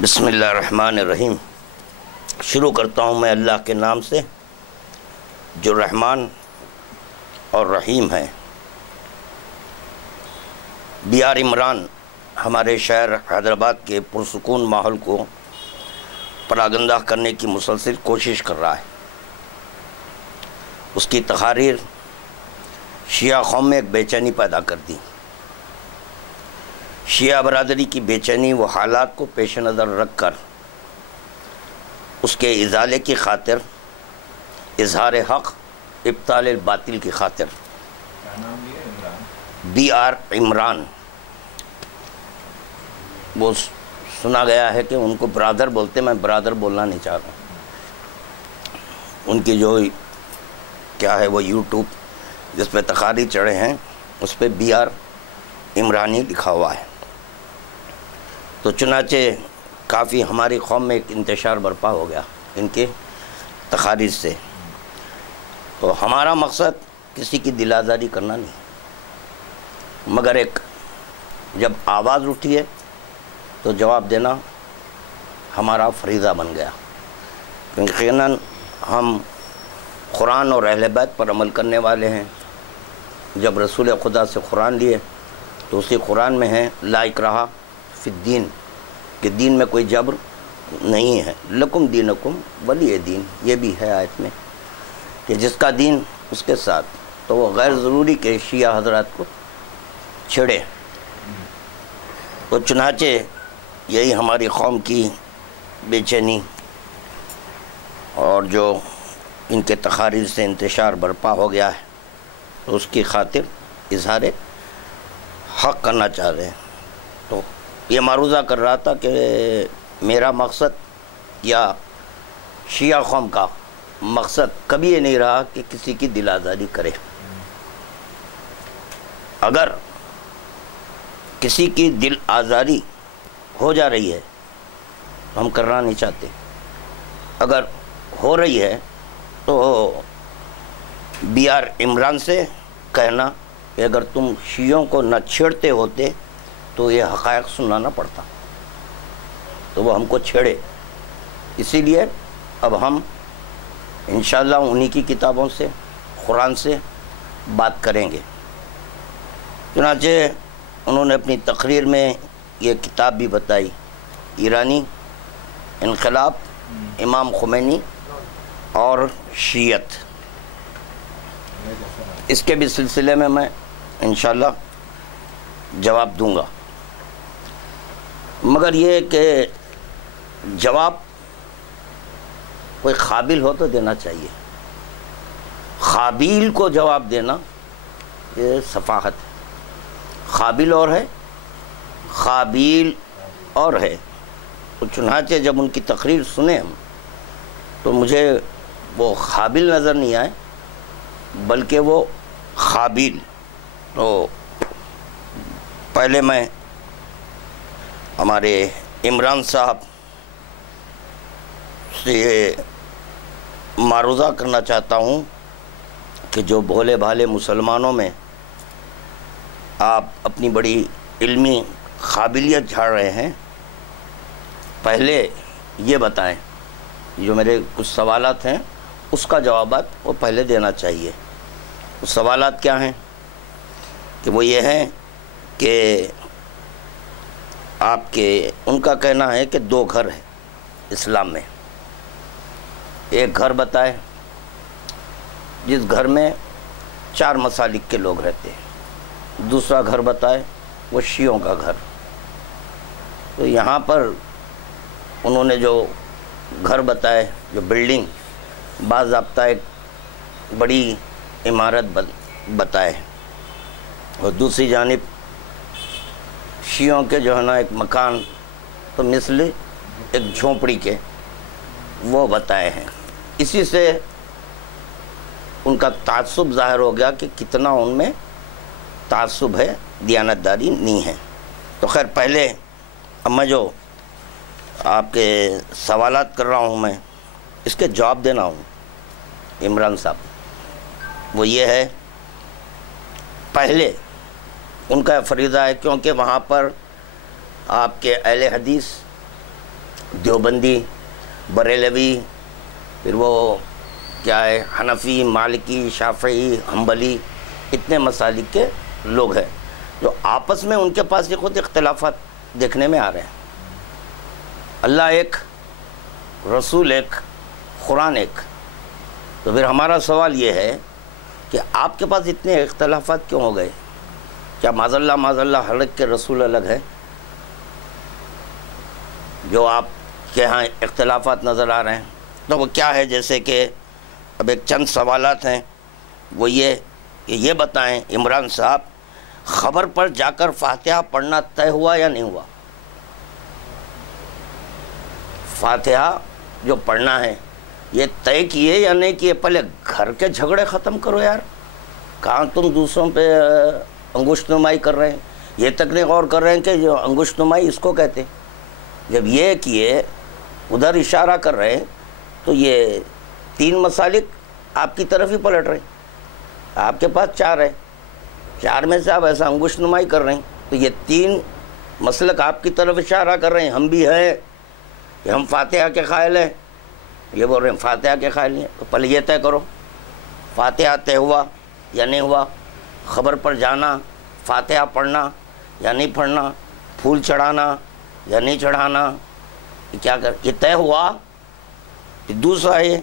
بسم اللہ الرحمن الرحیم۔ شروع کرتا ہوں میں اللہ کے نام سے جو رحمان اور رحیم ہے۔ بی آر عمران ہمارے شہر حیدرآباد کے پرسکون ماحول کو پراگندہ کرنے کی مسلسل کوشش کر رہا ہے۔ اس کی تقاریر شیعہ قوم میں ایک بے چینی پیدا کر دی۔ شیعہ برادری کی بے چینی و حالات کو پیش نظر رکھ کر اس کے ازالے کی خاطر، اظہار حق، ابطال الباطل کی خاطر بی آر عمران، وہ سنا گیا ہے کہ ان کو برادر بولتے، میں برادر بولنا نہیں چاہتا۔ ان کی جو کیا ہے وہ یوٹیوب جس پہ تقاریر چڑھے ہیں اس پہ بی آر عمرانی لکھا ہوا ہے۔ تو چنانچہ کافی ہماری قوم میں ایک انتشار برپا ہو گیا ان کے تقاریر سے۔ تو ہمارا مقصد کسی کی دل آزاری کرنا نہیں، مگر ایک جب آواز اٹھی ہے تو جواب دینا ہمارا فریضہ بن گیا، کیونکہ یقیناً ہم قرآن اور اہل بیت پر عمل کرنے والے ہیں۔ جب رسول خدا سے قرآن لیے تو اسی قرآن میں ہے لا اکراہ فی الدین، کہ دین میں کوئی جبر نہیں ہے، لکم دینکم ولی دین، یہ بھی ہے آیت میں کہ جس کا دین اس کے ساتھ، تو وہ غیر ضروری کہ شیعہ حضرات کو چھڑے۔ تو چنانچہ یہی ہماری قوم کی بے چینی اور جو ان کے تقاریر سے انتشار برپا ہو گیا ہے، تو اس کی خاطر اظہار حق کرنا چاہ رہے ہیں۔ تو یہ معروضہ کر رہا تھا کہ میرا مقصد یا شیعہ قوم کا مقصد کبھی یہ نہیں رہا کہ کسی کی دل آزاری کرے۔ اگر کسی کی دل آزاری ہو جا رہی ہے تو ہم کرنا نہیں چاہتے، اگر ہو رہی ہے تو بی آر عمران سے کہنا کہ اگر تم شیعوں کو نہ چھیڑتے ہوتے تو یہ حقائق سننا نہ پڑتا، تو وہ ہم کو چھیڑے۔ اسی لیے اب ہم انشاءاللہ انہی کی کتابوں سے، قرآن سے بات کریں گے۔ چنانچہ انہوں نے اپنی تقریر میں یہ کتاب بھی بتائی، ایرانی انقلاب، امام خمینی اور شیعت۔ اس کے بھی سلسلے میں میں انشاءاللہ جواب دوں گا، مگر یہ کہ جواب کوئی قابل ہو تو دینا چاہیے۔ قابل کو جواب دینا یہ سفاہت ہے۔ قابل اور ہے، قابل اور ہے۔ تو چنانچہ جب ان کی تقریر سنیں ہم تو مجھے وہ قابل نظر نہیں آئے بلکہ وہ قابل۔ تو پہلے میں ہمارے عمران صاحب سے یہ معروضہ کرنا چاہتا ہوں کہ جو بھولے بھالے مسلمانوں میں آپ اپنی بڑی علمی قابلیت جھاڑ رہے ہیں، پہلے یہ بتائیں، جو میرے کچھ سوالات ہیں اس کا جوابات وہ پہلے دینا چاہیے۔ وہ سوالات کیا ہیں کہ وہ یہ ہیں کہ آپ کے ان کا کہنا ہے کہ دو گھر ہیں اسلام میں۔ ایک گھر بتائے جس گھر میں 4 مسالک کے لوگ رہتے ہیں، دوسرا گھر بتائے وہ شیعوں کا گھر۔ تو یہاں پر انہوں نے جو گھر بتائے، جو بلڈنگ باضابطہ ایک بڑی عمارت بتائے، اور دوسری جانب شیعوں کے جو ہے نا ایک مکان تو مثل ایک جھونپڑی کے وہ بتائے ہیں۔ اسی سے ان کا تعصب ظاہر ہو گیا کہ کتنا ان میں تعصب ہے، دیانتداری نہیں ہے۔ تو خیر پہلے اب میں جو آپ کے سوالات کر رہا ہوں میں اس کے جواب دینا ہوں عمران صاحب، وہ یہ ہے، پہلے ان کا فریضہ ہے کیونکہ وہاں پر آپ کے اہل حدیث دیوبندی، بریلوی، پھر وہ کیا ہے حنفی، مالکی، شافعی، حنبلی، اتنے مسالک کے لوگ ہیں جو آپس میں ان کے پاس یہ خود اختلافات دیکھنے میں آ رہے ہیں۔ اللہ ایک، رسول ایک، قرآن ایک۔ تو پھر ہمارا سوال یہ ہے کہ آپ کے پاس اتنے اختلافات کیوں ہو گئے؟ کیا معاذ اللہ ہر ایک کے رسول الگ ہے؟ جو آپ کے ہاں اختلافات نظر آ رہے ہیں تو وہ کیا ہے؟ جیسے کہ اب ایک چند سوالات ہیں، وہ یہ کہ یہ بتائیں عمران صاحب، خبر پر جا کر فاتحہ پڑھنا طے ہوا یا نہیں ہوا؟ فاتحہ جو پڑھنا ہے یہ طے کیے یا نہیں کیے؟ پہلے گھر کے جھگڑے ختم کرو یار، کہاں تم دوسروں پہ انگشت نمائی کر رہے ہیں؟ یہ تک نہیں غور کر رہے ہیں کہ جو انگشت نمائی اس کو کہتے ہیں؟ جب یہ کیے ادھر اشارہ کر رہے ہیں تو یہ تین مسالک آپ کی طرف ہی پلٹ رہے ہیں۔ آپ کے پاس چار ہے، چار میں سے آپ ایسا انگشت نمائی کر رہے ہیں تو یہ تین مسلک آپ کی طرف اشارہ کر رہے ہیں۔ ہم بھی ہیں کہ ہم فاتحہ کے قائل ہیں، یہ بول رہے ہیں فاتحہ کے قائل نہیں ہیں۔ تو پہلے یہ طے کرو فاتحہ طے ہوا یا نہیں ہوا؟ خبر پر جانا، فاتحہ پڑھنا یا نہیں پڑھنا، پھول چڑھانا یا نہیں چڑھانا، یہ کیا کر یہ طے ہوا؟ پھر دوسرا یہ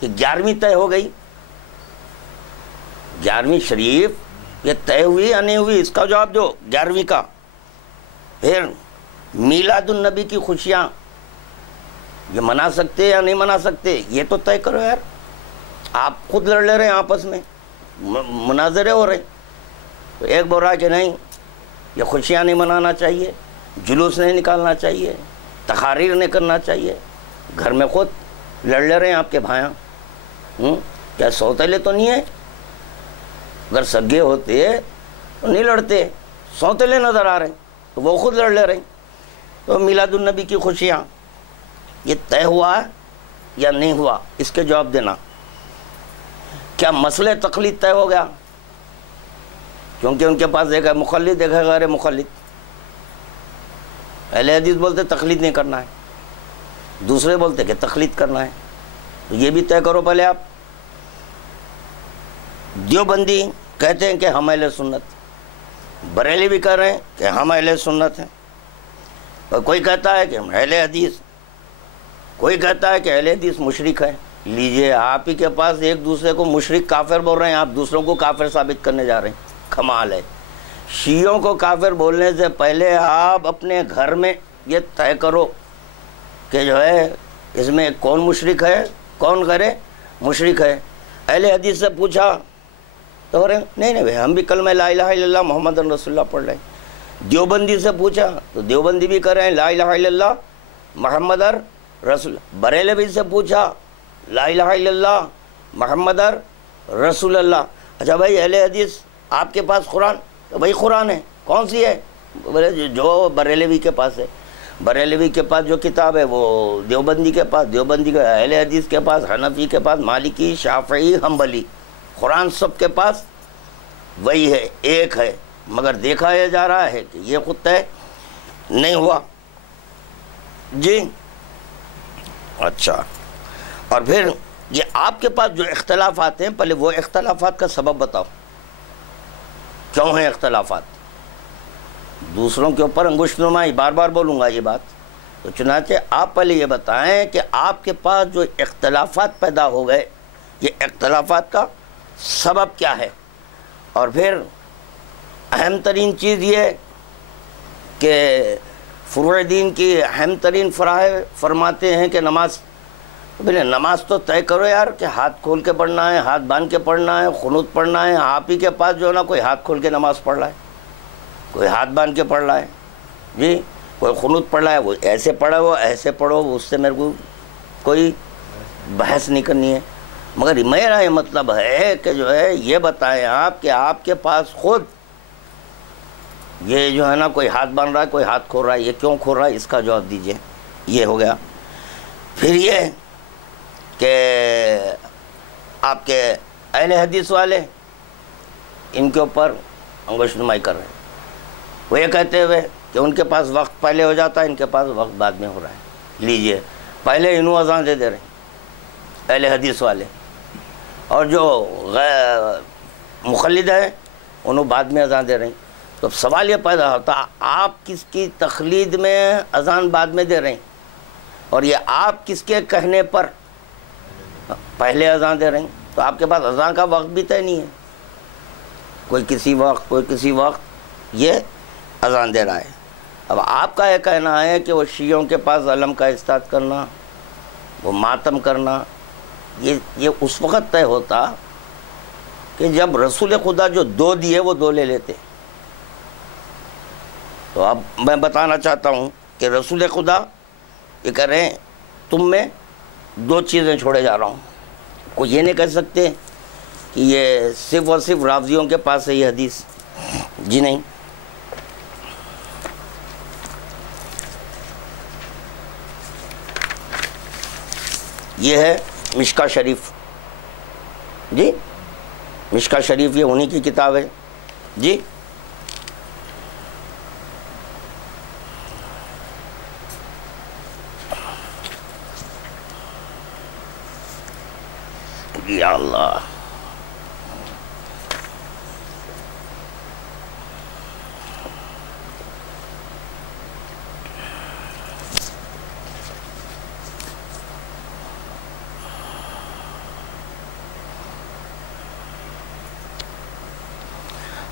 کہ 11ویں طے ہو گئی، 11ویں شریف یہ طے ہوئی یا نہیں ہوئی؟ اس کا جواب دو 11ویں کا۔ پھر میلاد النبی کی خوشیاں یہ منا سکتے یا نہیں منا سکتے؟ یہ تو طے کرو یار۔ آپ خود لڑ لے رہے ہیں آپس میں، مناظرے ہو رہے ہیں۔ تو ایک بول رہا ہے کہ نہیں یہ خوشیاں نہیں منانا چاہیے، جلوس نہیں نکالنا چاہیے، تقاریر نہیں کرنا چاہیے۔ گھر میں خود لڑ لے رہے ہیں آپ کے بھائیاں۔ کیا سوتیلے تو نہیں ہیں؟ اگر سگے ہوتے تو نہیں لڑتے، سوتیلے نظر آ رہے ہیں تو وہ خود لڑ لے رہے ہیں۔ تو میلاد النبی کی خوشیاں یہ طے ہوا یا نہیں ہوا؟ اس کے جواب دینا۔ کیا مسئلہ تقلید طے ہو گیا؟ کیونکہ ان کے پاس ایک ہے مقلد، ایک ہے غیر مقلد۔ اہل حدیث بولتے تقلید نہیں کرنا ہے، دوسرے بولتے کہ تقلید کرنا ہے۔ تو یہ بھی طے کرو پہلے آپ۔ دیوبندی کہتے ہیں کہ ہم اہل سنت، بریلی بھی کہہ رہے ہیں کہ ہم اہل سنت ہیں، اور کوئی کہتا ہے کہ ہم اہل حدیث، کوئی کہتا ہے کہ اہل حدیث مشرک ہے۔ لیجئے آپ ہی کے پاس ایک دوسرے کو مشرک کافر بول رہے ہیں، آپ دوسروں کو کافر ثابت کرنے جا رہے ہیں۔ کمال ہے۔ شیعوں کو کافر بولنے سے پہلے آپ اپنے گھر میں یہ طے کرو کہ جو ہے اس میں کون مشرک ہے کون غیر مشرک ہے۔ اہل حدیث سے پوچھا تو نہیں بھائی ہم بھی کلمہ لا الہ الا اللہ محمد رسول اللہ پڑھ رہے ہیں۔ دیوبندی سے پوچھا تو دیوبندی بھی کر رہے ہیں لا الہ الا اللہ محمد رسول۔ بریلوی سے پوچھا لا الہ الا اللہ محمد رسول اللہ۔ اچھا بھائی اہل حدیث آپ کے پاس قرآن؟ تو بھائی قرآن ہے، کون سی ہے؟ جو بریلوی کے پاس ہے۔ بریلوی کے پاس جو کتاب ہے وہ دیوبندی کے پاس، دیوبندی کے اہل حدیث کے پاس، حنفی کے پاس، مالکی، شافعی، حنبلی۔ قرآن سب کے پاس وہی ہے، ایک ہے، مگر دیکھا یہ جا رہا ہے کہ یہ خود طے نہیں ہوا۔ جی اچھا، اور پھر یہ آپ کے پاس جو اختلافات ہیں پہلے وہ اختلافات کا سبب بتاؤ، کیوں ہیں اختلافات؟ دوسروں کے اوپر انگشت نمائی، بار بار بولوں گا یہ بات، تو چنانچہ آپ پہلے یہ بتائیں کہ آپ کے پاس جو اختلافات پیدا ہو گئے یہ اختلافات کا سبب کیا ہے۔ اور پھر اہم ترین چیز یہ کہ فروع دین کی اہم ترین فرماتے ہیں کہ نماز، بھلے نماز تو طے کرو یار کہ ہاتھ کھول کے پڑھنا ہے، ہاتھ باندھ کے پڑھنا ہے، قنوت پڑھنا ہے۔ آپ ہی کے پاس جو ہے نا کوئی ہاتھ کھول کے نماز پڑھ رہا ہے، کوئی ہاتھ باندھ کے پڑھ رہا ہے، جی کوئی قنوت پڑھ رہا ہے، وہ ایسے پڑھا وہ ایسے پڑھو، اس سے میرے کو کوئی بحث نہیں کرنی ہے۔ مگر میرا یہ مطلب ہے کہ جو ہے یہ بتائیں آپ کہ آپ کے پاس خود یہ جو ہے نا کوئی ہاتھ باندھ رہا ہے کوئی ہاتھ کھول رہا ہے، یہ کیوں کھول رہا ہے اس کا جواب دیجئے۔ یہ ہو گیا۔ پھر یہ کہ آپ کے اہل حدیث والے ان کے اوپر انگشت نمائی کر رہے ہیں، وہ یہ کہتے ہوئے کہ ان کے پاس وقت پہلے ہو جاتا ہے، ان کے پاس وقت بعد میں ہو رہا ہے۔ لیجئے، پہلے انہوں اذان دے رہے ہیں اہل حدیث والے، اور جو غیر مخلد ہے انہوں بعد میں اذان دے رہے ہیں۔ تو سوال یہ پیدا ہوتا آپ کس کی تقلید میں اذان بعد میں دے رہے ہیں، اور یہ آپ کس کے کہنے پر پہلے اذان دے رہے ہیں؟ تو آپ کے پاس اذان کا وقت بھی طے نہیں ہے، کوئی کسی وقت کوئی کسی وقت یہ اذان دے رہا ہے۔ اب آپ کا یہ کہنا ہے کہ وہ شیعوں کے پاس علم کا اثبات کرنا، وہ ماتم کرنا، یہ اس وقت طے ہوتا کہ جب رسول خدا جو دو دیے وہ دو لے لیتے۔ تو اب میں بتانا چاہتا ہوں کہ رسول خدا یہ کہہ رہے ہیں تم میں دو چیزیں چھوڑے جا رہا ہوں۔ کوئی یہ نہیں کہہ سکتے کہ یہ صرف اور صرف رافضیوں کے پاس ہے یہ حدیث، جی نہیں۔ یہ ہے مشکا شریف، جی مشکا شریف یہ انہی کی کتاب ہے، جی۔ یا اللہ،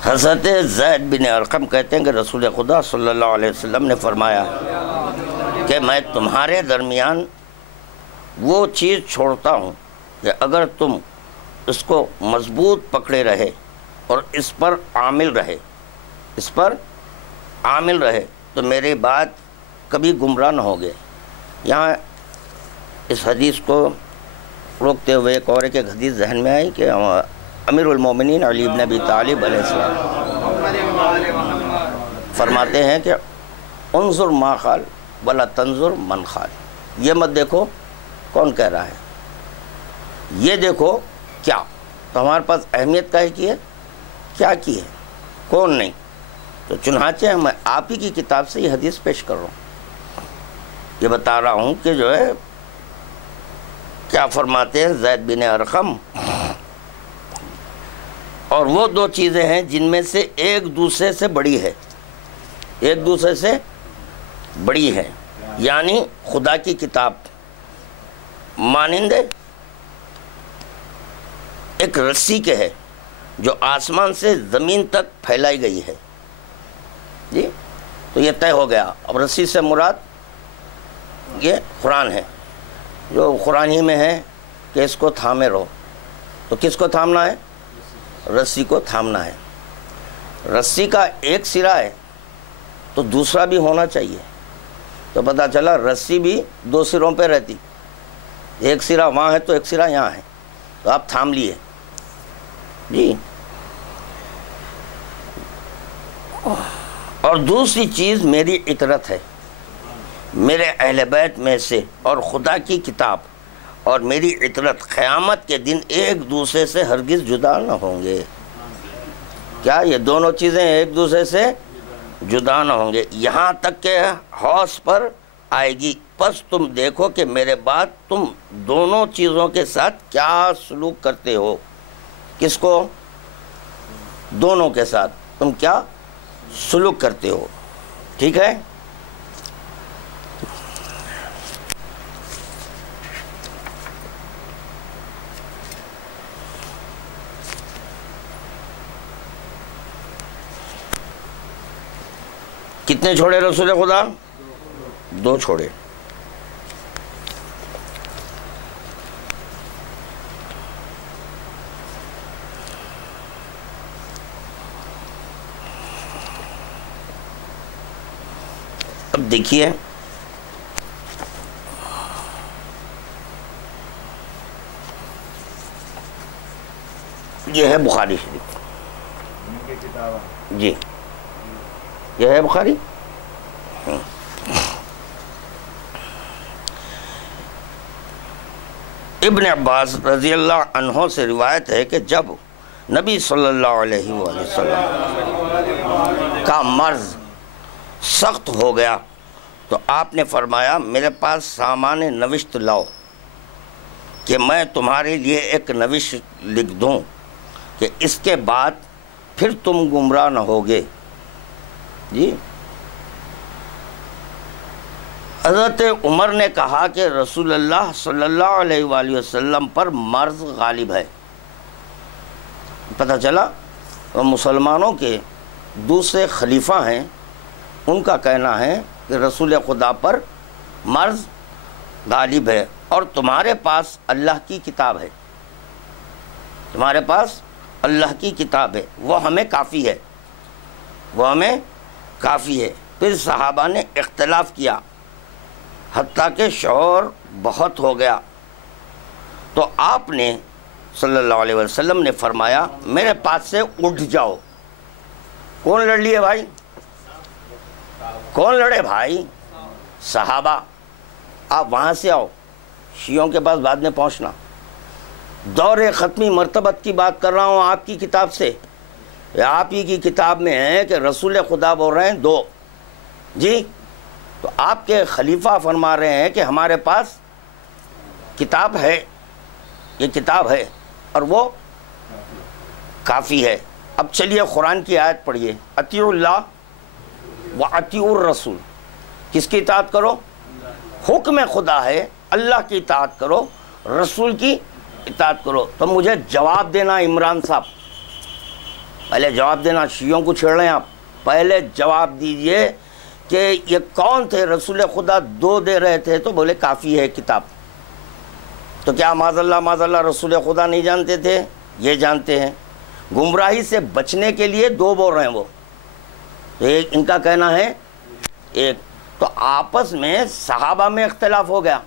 حضرت زید بن ارقم کہتے ہیں کہ رسول خدا صلی اللہ علیہ وسلم نے فرمایا کہ میں تمہارے درمیان وہ چیز چھوڑتا ہوں کہ اگر تم اس کو مضبوط پکڑے رہے اور اس پر عامل رہے تو میری بات کبھی گمراہ نہ ہوگے۔ یہاں اس حدیث کو روکتے ہوئے ایک اور ایک حدیث ذہن میں آئی کہ امیر المومنین علی بن ابی طالب علیہ السلام فرماتے ہیں کہ انظر ما قال ولا تنظر من قال، یہ مت دیکھو کون کہہ رہا ہے، یہ دیکھو کیا۔ تو ہمارے پاس اہمیت کا ہے کہ کیا کی ہے، کون نہیں۔ تو چنانچہ میں آپ ہی کی کتاب سے یہ حدیث پیش کر رہا ہوں، یہ بتا رہا ہوں کہ جو ہے کیا فرماتے ہیں زید بن ارقم، اور وہ دو چیزیں ہیں جن میں سے ایک دوسرے سے بڑی ہے، یعنی خدا کی کتاب مانند ایک رسی کے ہے جو آسمان سے زمین تک پھیلائی گئی ہے، جی۔ تو یہ طے ہو گیا۔ اب رسی سے مراد یہ قرآن ہے، جو قرآن ہی میں ہے کہ اس کو تھامے رہو۔ تو کس کو تھامنا ہے؟ رسی کو تھامنا ہے۔ رسی کا ایک سرا ہے تو دوسرا بھی ہونا چاہیے۔ تو پتہ چلا رسی بھی دو سروں پہ رہتی، ایک سرا وہاں ہے تو ایک سرا یہاں ہے، تو آپ تھام لیے، جی۔ اور دوسری چیز میری اطرت ہے، میرے اہل بیت میں سے اور خدا کی کتاب اور میری اطرت قیامت کے دن ایک دوسرے سے ہرگز جدا نہ ہوں گے۔ کیا یہ دونوں چیزیں ایک دوسرے سے جدا نہ ہوں گے، یہاں تک کہ حوض پر آئے گی۔ پس تم دیکھو کہ میرے بعد تم دونوں چیزوں کے ساتھ کیا سلوک کرتے ہو۔ کس کو؟ دونوں کے ساتھ تم کیا سلوک کرتے ہو، ٹھیک ہے۔ کتنے چھوڑے رسول خدا؟ دو چھوڑے۔ اب دیکھیے یہ ہے بخاری شریف، جی یہ ہے بخاری۔ ابن عباس رضی اللہ عنہ سے روایت ہے کہ جب نبی صلی اللہ علیہ وسلم کا مرض سخت ہو گیا تو آپ نے فرمایا میرے پاس سامان نوشت لاؤ کہ میں تمہارے لیے ایک نوشت لکھ دوں کہ اس کے بعد پھر تم گمراہ نہ ہوگے. جی حضرت عمر نے کہا کہ رسول اللہ صلی اللہ علیہ وآلہ وسلم پر مرض غالب ہے. پتہ چلا وہ مسلمانوں کے دوسرے خلیفہ ہیں، ان کا کہنا ہے کہ رسول خدا پر مرض غالب ہے اور تمہارے پاس اللہ کی کتاب ہے، تمہارے پاس اللہ کی کتاب ہے، وہ ہمیں کافی ہے، وہ ہمیں کافی ہے. پھر صحابہ نے اختلاف کیا حتیٰ کہ شور بہت ہو گیا. تو آپ نے صلی اللہ علیہ وسلم نے فرمایا میرے پاس سے اٹھ جاؤ. کون لڑ لیے بھائی؟ کون لڑے بھائی؟ صحابہ. آپ وہاں سے آؤ، شیعوں کے پاس بعد میں پہنچنا. دور ختمی مرتبت کی بات کر رہا ہوں آپ کی کتاب سے. آپ ہی کی کتاب میں ہے کہ رسول خدا بول رہے ہیں 2. جی تو آپ کے خلیفہ فرما رہے ہیں کہ ہمارے پاس کتاب ہے، یہ کتاب ہے اور وہ کافی ہے. اب چلیے قرآن کی آیت پڑھیے، اطیعوا اللہ و اطیعوا الرسول. کس کی اطاعت کرو؟ حکم خدا ہے، اللہ کی اطاعت کرو، رسول کی اطاعت کرو. تو مجھے جواب دینا عمران صاحب، پہلے جواب دینا. شیعوں کو چھیڑ رہے ہیں آپ، پہلے جواب دیجئے کہ یہ کون تھے؟ رسول خدا 2 دے رہے تھے تو بولے کافی ہے کتاب. تو کیا معاذ اللہ رسول خدا نہیں جانتے تھے؟ یہ جانتے ہیں. گمراہی سے بچنے کے لیے 2 بول رہے ہیں وہ. ایک ان کا کہنا ہے ایک. تو آپس میں صحابہ میں اختلاف ہو گیا.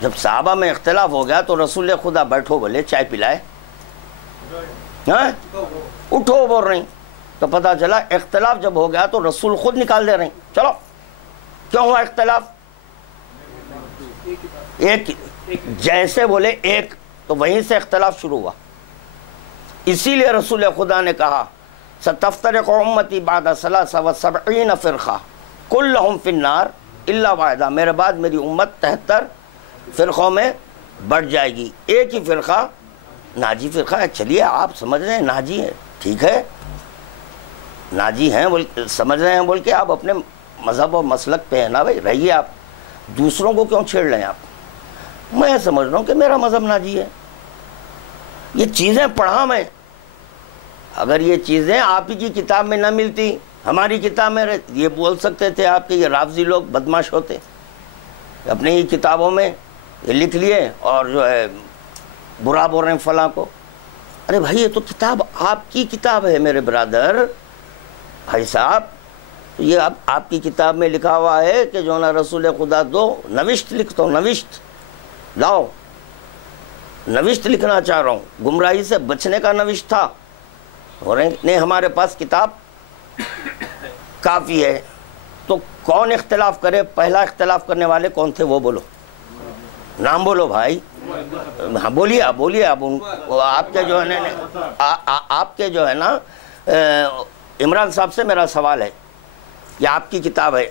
جب صحابہ میں اختلاف ہو گیا تو رسول خدا بیٹھو بولے چائے پلائے، ہاں اٹھو بول رہے ہیں. تو پتہ چلا اختلاف جب ہو گیا تو رسول خود نکال دے رہے ہیں. چلو کیوں ہوا اختلاف؟ ایک جیسے بولے ایک، تو وہیں سے اختلاف شروع ہوا. اسی لیے رسول خدا نے کہا ستفترق امتی بعد 73 فرقہ کلہم فی النار الا واحدہ. میرے بعد میری امت 73 فرقوں میں بڑھ جائے گی، ایک ہی فرقہ ناجی فرقہ ہے. چلیے آپ سمجھ رہے ہیں ناجی ہے، ٹھیک ہے، ناجی ہیں سمجھ رہے ہیں بول کے آپ اپنے مذہب و مسلک پہ ہیں نا بھائی، رہیے. آپ دوسروں کو کیوں چھیڑ رہے ہیں آپ؟ میں سمجھ رہا ہوں کہ میرا مذہب ناجی ہے. یہ چیزیں پڑھا میں، اگر یہ چیزیں آپ ہی کی کتاب میں نہ ملتی، ہماری کتاب میں یہ بول سکتے تھے آپ کہ یہ رافضی لوگ بدماش ہوتے، اپنی ہی کتابوں میں یہ لکھ لیے اور جو ہے برا بول رہے ہیں فلاں کو. ارے بھائی یہ تو کتاب آپ کی کتاب ہے میرے برادر بھائی صاحب. یہ اب آپ کی کتاب میں لکھا ہوا ہے کہ جو نا رسول خدا 2 نوشت لکھتا ہوں، نوشت لاؤ، نوشت لکھنا چاہ رہا ہوں. گمراہی سے بچنے کا نوشت تھا، ہو رہے نہیں ہمارے پاس کتاب کافی ہے. تو کون اختلاف کرے؟ پہلا اختلاف کرنے والے کون تھے وہ بولو، نام بولو بھائی. ہاں بولیے آپ، بولیے آپ. آپ کے جو ہے نا آپ کے جو ہے نا عمران صاحب سے میرا سوال ہے، یہ آپ کی کتاب ہے،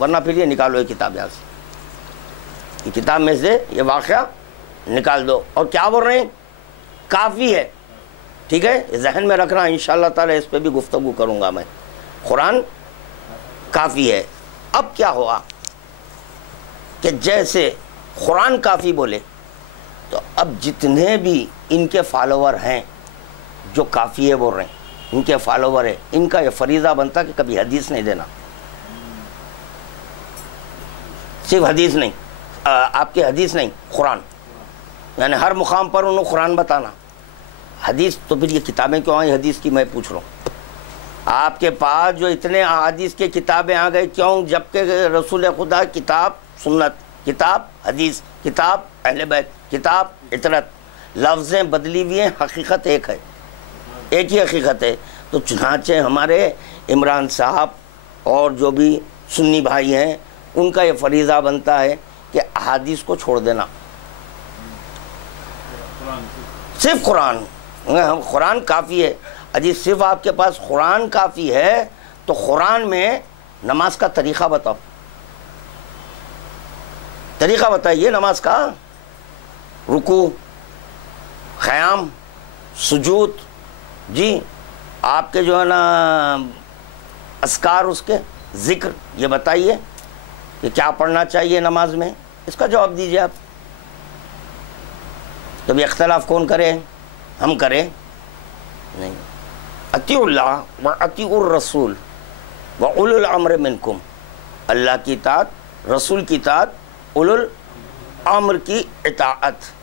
ورنہ پھر یہ نکالو یہ کتاب یہاں سے، یہ کتاب میں سے یہ واقعہ نکال دو. اور کیا بول رہے ہیں؟ کافی ہے. ٹھیک ہے، ذہن میں رکھنا، انشاءاللہ تعالی اس پہ بھی گفتگو کروں گا میں. قرآن کافی ہے. اب کیا ہوا کہ جیسے قرآن کافی بولے تو اب جتنے بھی ان کے فالوور ہیں جو کافی ہے بول رہے ہیں، ان کے فالوور ہیں، ان کا یہ فریضہ بنتا کہ کبھی حدیث نہیں دینا. صرف حدیث نہیں، آپ کے حدیث نہیں، قرآن، یعنی ہر مقام پر انہوں قرآن بتانا. حدیث تو پھر یہ کتابیں کیوں آئیں حدیث کی میں پوچھ رہا ہوں. آپ کے پاس جو اتنے حدیث کی کتابیں آ گئی کیوں؟ جبکہ رسول خدا کتاب سنت، کتاب حدیث، کتاب اہل بیت، کتاب عطرت، لفظیں بدلی ہوئی ہیں، حقیقت ایک ہے، ایک ہی حقیقت ہے. تو چنانچہ ہمارے عمران صاحب اور جو بھی سنی بھائی ہیں ان کا یہ فریضہ بنتا ہے کہ احادیث کو چھوڑ دینا، صرف قرآن. قرآن کافی ہے. اجی صرف آپ کے پاس قرآن کافی ہے تو قرآن میں نماز کا طریقہ بتاؤ، طریقہ بتائیے نماز کا، رکوع، قیام، سجود، جی آپ کے جو ہے نا اذکار، اس کے ذکر، یہ بتائیے کہ کیا پڑھنا چاہیے نماز میں، اس کا جواب دیجیے آپ۔ تو بھی اختلاف کون کرے؟ ہم کریں؟ نہیں۔ اطیعوا اللہ و اطیعوا الرسول و اولو الامر منکم، اللہ کی اطاعت، رسول کی اطاعت، اولو الامر کی اطاعت۔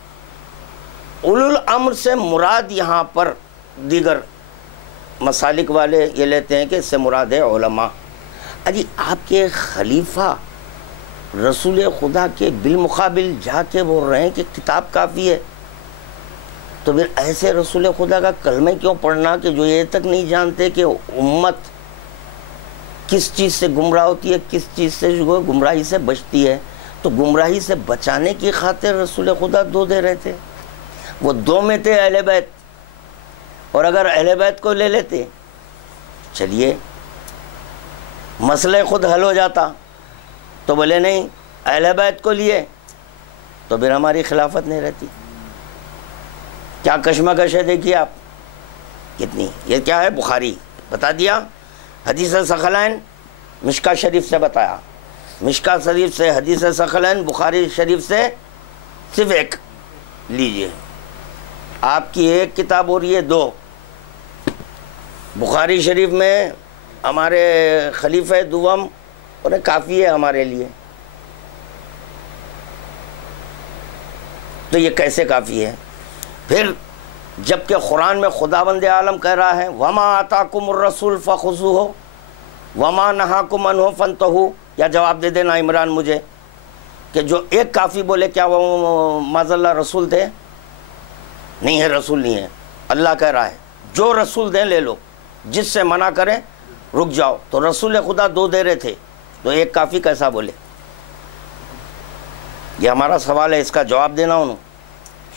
اولو الامر سے مراد یہاں پر دیگر مسالک والے یہ لیتے ہیں کہ اس سے مراد ہے علماء۔ اجی آپ کے خلیفہ رسول خدا کے بالمقابل جا کے بول رہے ہیں کہ کتاب کافی ہے، تو پھر ایسے رسول خدا کا کلمہ کیوں پڑھنا کہ جو یہ تک نہیں جانتے کہ امت کس چیز سے گمراہ ہوتی ہے، کس چیز سے جو گمراہی سے بچتی ہے؟ تو گمراہی سے بچانے کی خاطر رسول خدا دو دے رہے تھے، وہ دو میں تھے اہل بیت، اور اگر اہل بیت کو لے لیتے چلیے مسئلہ خود حل ہو جاتا، تو بولے نہیں اہل بیت کو لیے تو پھر ہماری خلافت نہیں رہتی۔ کیا کشمکش ہے دیکھیے آپ کتنی۔ یہ کیا ہے؟ بخاری بتا دیا، حدیث ثقلین مشکا شریف سے بتایا، مشکا شریف سے حدیث ثقلین، بخاری شریف سے صرف ایک لیجئے، آپ کی ایک کتاب اور یہ دو۔ بخاری شریف میں ہمارے خلیفہ دوم انہیں کافی ہے ہمارے لیے، تو یہ کیسے کافی ہے؟ پھر جبکہ قرآن میں خداوند عالم کہہ رہا ہے وَمَا آتَاكُمُ الرَّسُولُ فَخُذُوهُ وَمَا نَهَاكُمْ عَنْهُ فَانْتَهُوا، یا جواب دے دینا عمران مجھے کہ جو ایک کافی بولے کیا وہ معاذ اللہ رسول تھے؟ نہیں ہے، رسول نہیں ہے۔ اللہ کہہ رہا ہے جو رسول دیں لے لو، جس سے منع کریں رک جاؤ۔ تو رسول خدا دو دے رہے تھے، تو ایک کافی کیسا بولے؟ یہ ہمارا سوال ہے، اس کا جواب دینا انہوں۔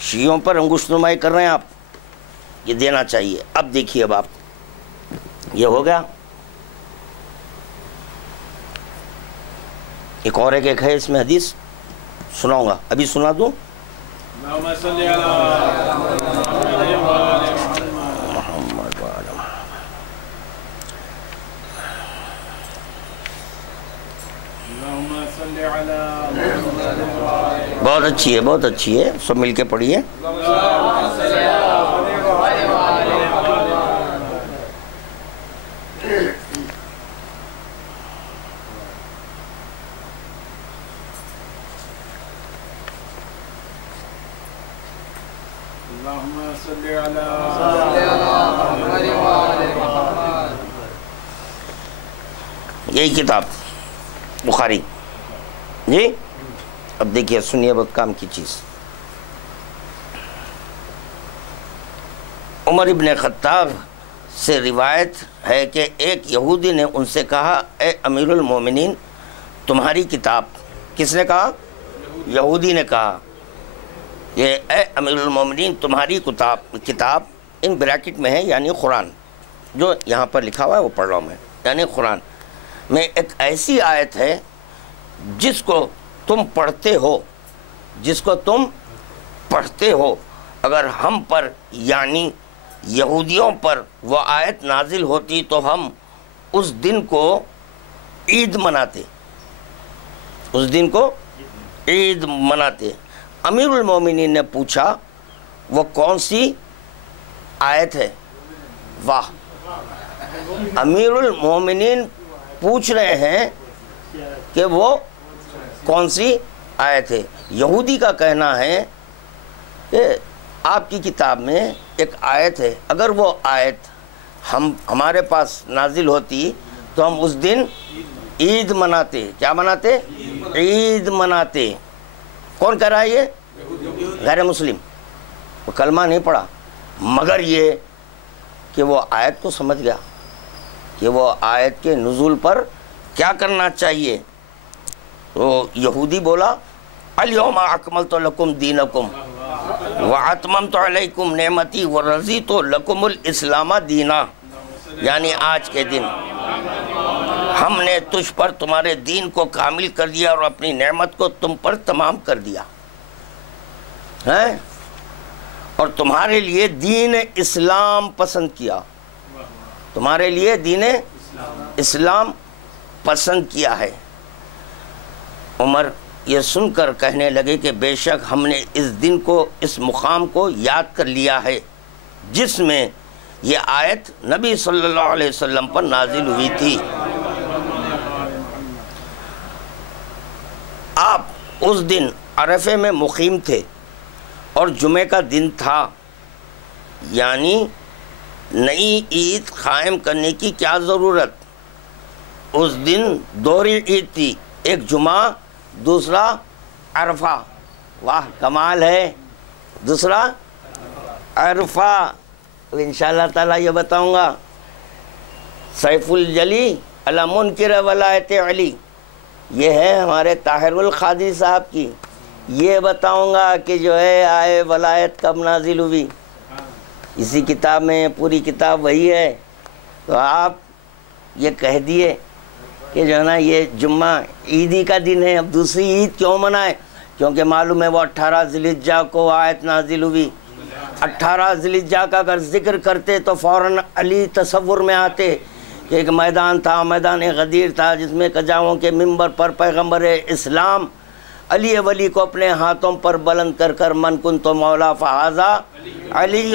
شیعوں پر انگشت نمائی کر رہے ہیں آپ، یہ دینا چاہیے۔ اب دیکھیے، اب آپ یہ ہو گیا، ایک اور ایک ہے اس میں حدیث سناؤں گا، ابھی سنا دوں۔ بہت اچھی ہے، بہت اچھی ہے، سب مل کے پڑھیے۔ یہی کتاب بخاری جی۔ اب دیکھیے، سنیے بہت کام کی چیز۔ عمر ابن خطاب سے روایت ہے کہ ایک یہودی نے ان سے کہا اے امیر المومنین، تمہاری کتاب، کس نے کہا؟ یہودی نے کہا یہ اے امیر المومنین تمہاری کتاب ان بریکٹ میں ہے، یعنی قرآن، جو یہاں پر لکھا ہوا ہے وہ پڑھ رہا ہوں میں، یعنی قرآن میں ایک ایسی آیت ہے جس کو تم پڑھتے ہو، جس کو تم پڑھتے ہو، اگر ہم پر یعنی یہودیوں پر وہ آیت نازل ہوتی تو ہم اس دن کو عید مناتے، اس دن کو عید مناتے۔ امیر المومنین نے پوچھا وہ کون سی آیت ہے؟ واہ، امیر المومنین پوچھ رہے ہیں کہ وہ کون سی آیت ہے۔ یہودی کا کہنا ہے کہ آپ کی کتاب میں ایک آیت ہے، اگر وہ آیت ہمارے پاس نازل ہوتی تو ہم اس دن عید مناتے۔ کیا مناتے؟ عید مناتے۔ کون کہہ رہا ہے یہ؟ غیر مسلم، وہ کلمہ نہیں پڑھا، مگر یہ کہ وہ آیت کو سمجھ گیا کہ وہ آیت کے نزول پر کیا کرنا چاہیے۔ تو یہودی بولا الیوم اکملت لکم دینکم واتممت علیکم نعمتی ورضیت لکم الاسلام دینا، یعنی آج کے دن ہم نے تجھ پر تمہارے دین کو کامل کر دیا اور اپنی نعمت کو تم پر تمام کر دیا ہے، اور تمہارے لیے دین اسلام پسند کیا، تمہارے لیے دین اسلام پسند کیا ہے۔ عمر یہ سن کر کہنے لگے کہ بے شک ہم نے اس دن کو، اس مقام کو یاد کر لیا ہے جس میں یہ آیت نبی صلی اللہ علیہ وسلم پر نازل ہوئی تھی۔ آپ اس دن عرفے میں مقیم تھے اور جمعے کا دن تھا، یعنی نئی عید قائم کرنے کی کیا ضرورت؟ اس دن دوہری عید تھی، ایک جمعہ دوسرا عرفہ، واہ کمال ہے، دوسرا عرفہ۔ انشاءاللہ تعالیٰ یہ بتاؤں گا سیف الجلی علی منکر ولایت علی، یہ ہے ہمارے طاہر القادری صاحب کی، یہ بتاؤں گا کہ جو ہے آئے ولایت کب نازل ہوئی، اسی کتاب میں، پوری کتاب وہی ہے۔ تو آپ یہ کہہ دیے کہ جو ہے نا یہ جمعہ عیدی کا دن ہے، اب دوسری عید کیوں منائے؟ کیونکہ معلوم ہے وہ 18 ذی الحجہ کو آیت نازل ہوئی۔ 18 ذی الحجہ کا اگر ذکر کرتے تو فوراً علی تصور میں آتے کہ ایک میدان تھا، میدان غدیر تھا، جس میں کجاؤں کے منبر پر پیغمبر اسلام علی ولی کو اپنے ہاتھوں پر بلند کر کر من کنت مولا فہذا علی،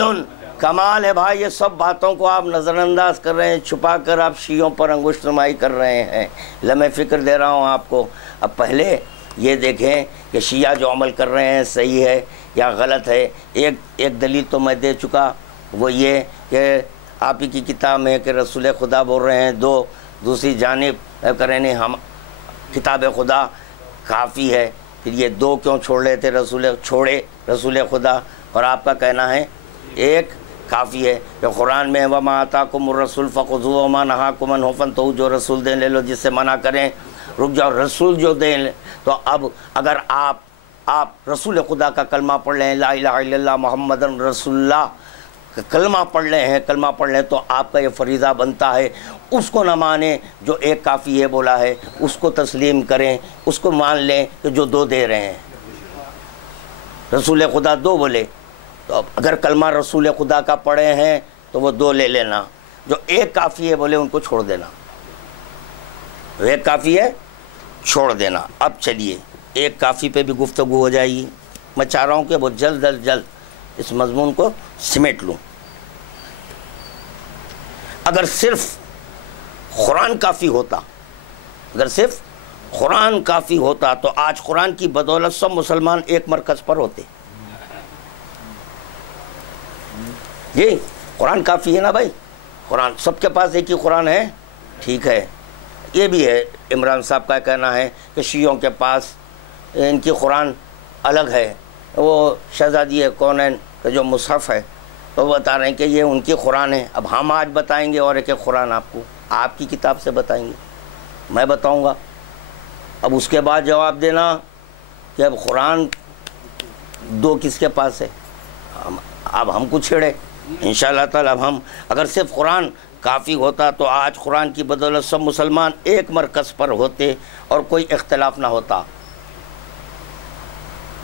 کمال ہے بھائی۔ یہ سب باتوں کو آپ نظر انداز کر رہے ہیں، چھپا کر آپ شیعوں پر انگشت نمائی کر رہے ہیں۔ لمحہ فکر دے رہا ہوں آپ کو۔ اب پہلے یہ دیکھیں کہ شیعہ جو عمل کر رہے ہیں صحیح ہے یا غلط ہے۔ ایک دلیل تو میں دے چکا، وہ یہ کہ آپ ہی کی کتاب میں کہ رسول خدا بول رہے ہیں دو، دوسری جانب کریں نہیں ہم کتاب خدا کافی ہے، پھر یہ دو کیوں چھوڑ رہے تھے؟ رسول خدا، اور آپ کا کہنا ہے ایک کافی ہے کہ قرآن میں وَمَا آتَاكُمُ الرَّسُولُ فَخُذُوهُ وَمَا نَهَاكُمْ عَنْهُ فَانْتَهُوا، جو رسول دیں لے لو، جس سے منع کریں رک جاؤ۔ رسول جو دیں، تو اب اگر آپ رسول خدا کا کلمہ پڑھ لیں، لا الہ الا اللہ محمد رسول اللہ کلمہ پڑھ لیں تو آپ کا یہ فریضہ بنتا ہے اس کو نہ مانیں جو ایک کافی ہے بولا ہے، اس کو تسلیم کریں، اس کو مان لیں کہ جو دو دے رہے ہیں۔ رسول خدا دو بولے تو اب اگر کلمہ رسول خدا کا پڑھے ہیں تو وہ دو لے لینا، جو ایک کافی ہے بولے ان کو چھوڑ دینا، ایک کافی ہے چھوڑ دینا۔ اب چلیے ایک کافی پہ بھی گفتگو ہو جائے گی۔ میں چاہ رہا ہوں کہ بہت جلد اس مضمون کو سمیٹ لوں۔ اگر صرف قرآن کافی ہوتا تو آج قرآن کی بدولت سب مسلمان ایک مرکز پر ہوتے۔ جی قرآن کافی ہے نا بھائی، قرآن سب کے پاس ایک ہی قرآن ہے، ٹھیک ہے۔ یہ بھی ہے عمران صاحب کا کہنا ہے کہ شیعوں کے پاس ان کی قرآن الگ ہے، وہ شہزادی کونین کا جو مصحف ہے تو وہ بتا رہے ہیں کہ یہ ان کی قرآن ہے۔ اب ہم آج بتائیں گے اور ایک قرآن آپ کو آپ کی کتاب سے بتائیں گے، میں بتاؤں گا۔ اب اس کے بعد جواب دینا کہ اب قرآن دو کس کے پاس ہے، اب ہم کو چھیڑے انشاءاللہ تعالی۔ اب ہم اگر صرف قرآن کافی ہوتا تو آج قرآن کی بدولت سب مسلمان ایک مرکز پر ہوتے اور کوئی اختلاف نہ ہوتا۔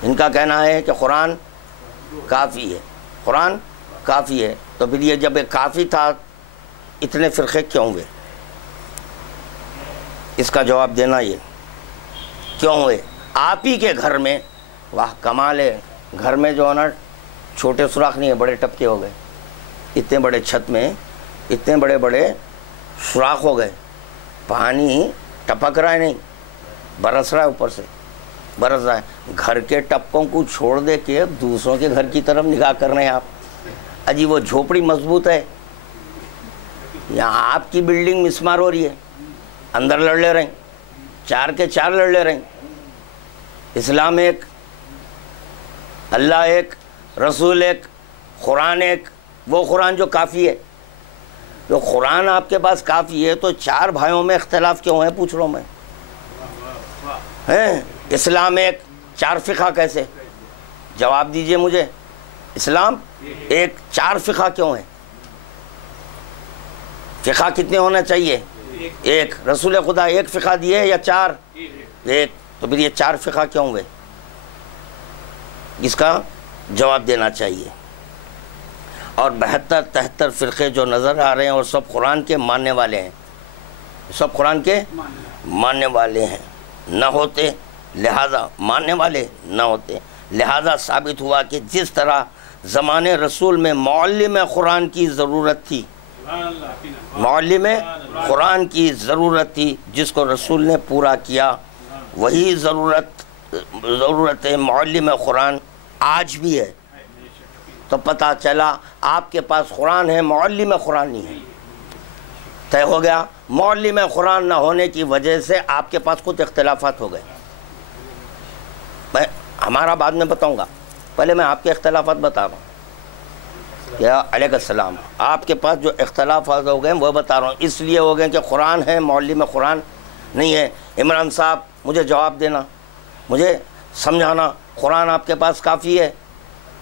ان کا کہنا ہے کہ قرآن کافی ہے، تو پھر یہ جب ایک کافی تھا اتنے فرقے کیوں ہوئے؟ اس کا جواب دینا یہ کیوں ہوئے؟ آپ ہی کے گھر میں، واہ کمال ہے، گھر میں جو ہے نا چھوٹے سوراخ نہیں ہے، بڑے ٹپکے ہو گئے، اتنے بڑے چھت میں اتنے بڑے سوراخ ہو گئے، پانی ٹپک رہا ہے، نہیں برس رہا ہے، اوپر سے برس رہا ہے۔ گھر کے ٹپکوں کو چھوڑ دے کے اب دوسروں کے گھر کی طرف نگاہ کر رہے ہیں آپ۔ اجی وہ جھوپڑی مضبوط ہے، یہاں آپ کی بلڈنگ مسمار ہو رہی ہے، اندر لڑ لے رہے ہیں، 4 کے 4 لڑ لے رہے ہیں۔ اسلام ایک، اللہ ایک، رسول ایک، قرآن ایک، وہ قرآن جو کافی ہے۔ جو قرآن آپ کے پاس کافی ہے تو 4 بھائیوں میں اختلاف کیوں ہے پوچھ رہا ہوں میں۔ اسلام ایک، 4 فقہ کیسے؟ جواب دیجئے مجھے، اسلام ایک، 4 فقہ کیوں ہے؟ فقہ کتنے ہونا چاہیے؟ ایک رسول خدا ایک فقہ دیے یا چار؟ ایک. تو پھر یہ چار فقہ کیوں ہوئے؟ اس کا جواب دینا چاہیے. اور 72-73 فرقے جو نظر آ رہے ہیں اور سب قرآن کے ماننے والے ہیں، سب قرآن کے ماننے والے ہیں. نہ ہوتے لہذا ماننے والے نہ ہوتے، لہذا ثابت ہوا کہ جس طرح زمانے رسول میں معلم قرآن کی ضرورت تھی، معلم قرآن کی ضرورت تھی جس کو رسول نے پورا کیا، وہی ضرورت معلم قرآن آج بھی ہے. تو پتہ چلا آپ کے پاس قرآن ہے، معلم قرآن نہیں ہے. طے ہو گیا. معلم قرآن نہ ہونے کی وجہ سے آپ کے پاس خود اختلافات ہو گئے. میں ہمارا بعد میں بتاؤں گا، پہلے میں آپ کے اختلافات بتا رہا ہوں. یا علیہ السلام، آپ کے پاس جو اختلافات ہو گئے وہ بتا رہا ہوں. اس لیے ہو گئے کہ قرآن ہے، معلم قرآن نہیں ہے. عمران صاحب مجھے جواب دینا، مجھے سمجھانا. قرآن آپ کے پاس کافی ہے،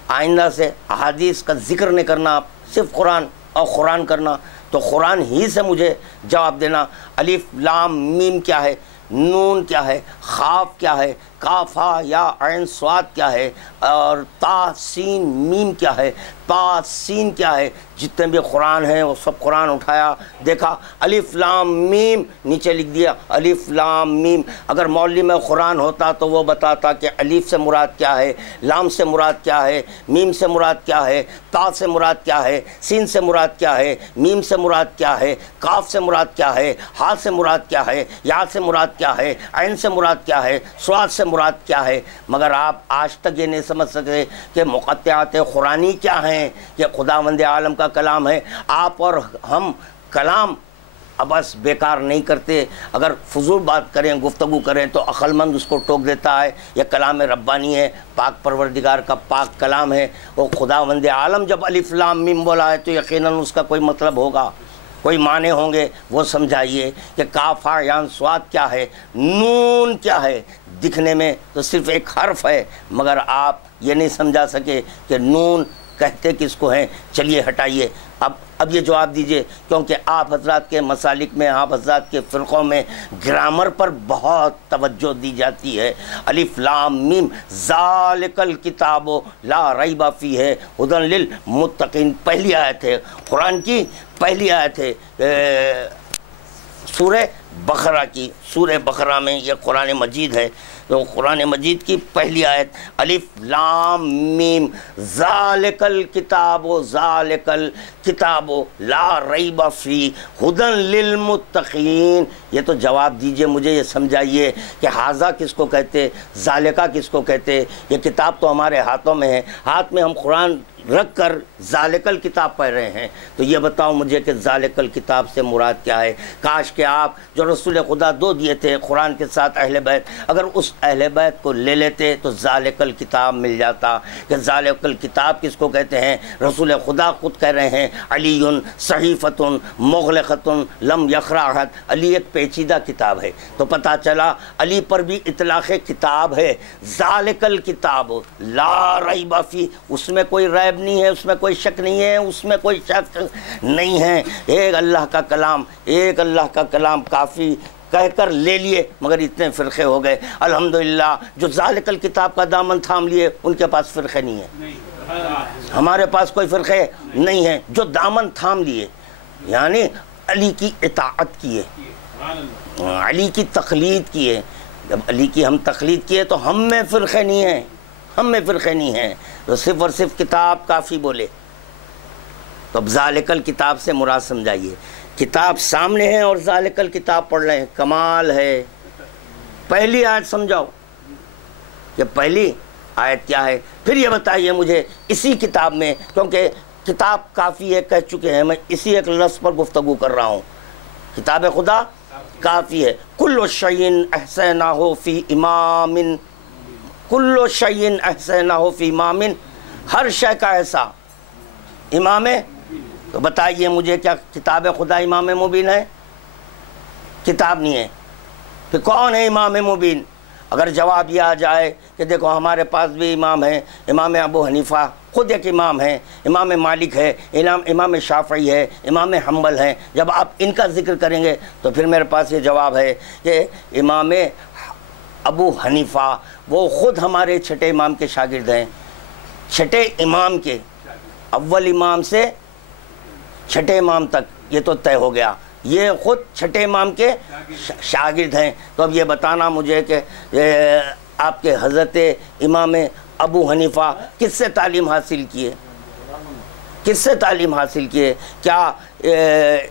آئندہ سے احادیث کا ذکر نہیں کرنا، آپ صرف قرآن اور قرآن کرنا. تو قرآن ہی سے مجھے جواب دینا. الف لام میم کیا ہے، نون کیا ہے، خاف کیا ہے، کاف ہا یا عین صاد کیا ہے، اور تا سین میم کیا ہے، تا سین کیا ہے. جتنے بھی قرآن ہیں وہ سب قرآن اٹھایا، دیکھا الف لام میم، نیچے لکھ دیا الف لام میم. اگر معلم قرآن ہوتا تو وہ بتاتا کہ الف سے مراد کیا ہے، لام سے مراد کیا ہے، میم سے مراد کیا ہے، تا سے مراد کیا ہے، سین سے مراد کیا ہے، میم سے مراد کیا ہے، کاف سے مراد کیا ہے، ہا سے مراد کیا ہے، یا سے مراد کیا ہے، عین سے مراد کیا ہے، صاد سے مراد کیا ہے. مگر آپ آج تک یہ نہیں سمجھ سکے کہ مقطعات قرآنی کیا ہیں، کہ خداوند عالم کا کلام ہے. آپ اور ہم کلام بس بیکار نہیں کرتے. اگر فضول بات کریں، گفتگو کریں تو عقل مند اس کو ٹوک دیتا ہے. یہ کلام ربانی ہے، پاک پروردگار کا پاک کلام ہے. وہ خداوند عالم جب الف لام میم بولا ہے تو یقیناً اس کا کوئی مطلب ہوگا، کوئی معنی ہوں گے. وہ سمجھائیے کہ کاف ہا یا صاد کیا ہے، نون کیا ہے. دکھنے میں تو صرف ایک حرف ہے، مگر آپ یہ نہیں سمجھا سکے کہ نون کہتے کس کو ہیں. چلیے ہٹائیے. اب یہ جواب دیجئے، کیونکہ آپ حضرات کے مسالک میں، آپ حضرات کے فرقوں میں گرامر پر بہت توجہ دی جاتی ہے. الف لام میم ذالک الکتاب لا ریب فیہ ھدی للمتقین، پہلی آیت ہے قرآن کی، پہلی آیت ہے سورہ بقرہ کی. سورہ بقرہ میں یہ قرآن مجید ہے، تو قرآن مجید کی پہلی آیت الف لام میم ذالک الکتاب لا ریب فیہ ھدی للمتقین. یہ تو جواب دیجئے، مجھے یہ سمجھائیے کہ ھذا کس کو کہتے، ذالکہ کس کو کہتے. یہ کتاب تو ہمارے ہاتھوں میں ہے، ہاتھ میں ہم قرآن رکھ کر ذالک الکتاب پڑھ رہے ہیں. تو یہ بتاؤ مجھے کہ ذالک الکتاب سے مراد کیا ہے. کاش کہ آپ جو رسول خدا دو دیے تھے قرآن کے ساتھ اہل بیت، اگر اس اہل بیت کو لے لیتے تو ذالک الکتاب مل جاتا. کہ ذالک الکتاب کس کو کہتے ہیں؟ رسول خدا خود کہہ رہے ہیں علی صحیفۃ مغلقۃ لم یقرأھا. علی ایک پیچیدہ کتاب ہے. تو پتہ چلا علی پر بھی اطلاق کتاب ہے. ذالک الکتاب لا ریب فیہ، اس میں کوئی ریب نہیں ہے، اس میں کوئی شک نہیں ہے، اس میں کوئی شک نہیں ہے. ایک اللہ کا کلام، ایک اللہ کا کلام کافی کہہ کر لے لیے، مگر اتنے فرقے ہو گئے. الحمدللہ جو ذالک الکتاب کا دامن تھام لیے ان کے پاس فرقے نہیں ہیں. ہمارے پاس کوئی فرقے نہیں ہیں. جو دامن تھام لیے یعنی علی کی اطاعت کیے، علی کی تقلید کیے. جب علی کی ہم تقلید کیے تو ہم میں فرقے نہیں ہیں، ہم میں فرقے نہیں ہیں. تو صرف اور صرف کتاب کافی بولے. تو اب ذالک الکتاب سے مراد سمجھائیے. کتاب سامنے ہے اور ذالک الکتاب پڑھ رہے ہیں، کمال ہے. پہلی آیت سمجھاؤ کہ پہلی آیت کیا ہے. پھر یہ بتائیے مجھے اسی کتاب میں، کیونکہ کتاب کافی ہے کہہ چکے ہیں، میں اسی ایک لفظ پر گفتگو کر رہا ہوں. کتاب خدا کافی ہے. کل شیء احصیناہ فی امام، کل شیء احصیناہ فی امام، ہر شے کا ایسا امام ہے. تو بتائیے مجھے کیا کتاب خدا امام مبین ہے؟ کتاب نہیں ہے. پھر کون ہے امام مبین؟ اگر جواب یہ آ جائے کہ دیکھو ہمارے پاس بھی امام ہیں، امام ابو حنیفہ خود ایک امام ہے، امام مالک ہے، امام شافعی ہے، امام حنبل ہیں، جب آپ ان کا ذکر کریں گے تو پھر میرے پاس یہ جواب ہے کہ امام ابو حنیفہ وہ خود ہمارے چھٹے امام کے شاگرد ہیں، چھٹے امام کے، اول امام سے چھٹے امام تک یہ تو طے ہو گیا، یہ خود چھٹے امام کے شاگرد ہیں۔ تو اب یہ بتانا مجھے کہ آپ کے حضرت امام ابو حنیفہ کس سے تعلیم حاصل کیے، کس سے تعلیم حاصل کیے؟ کیا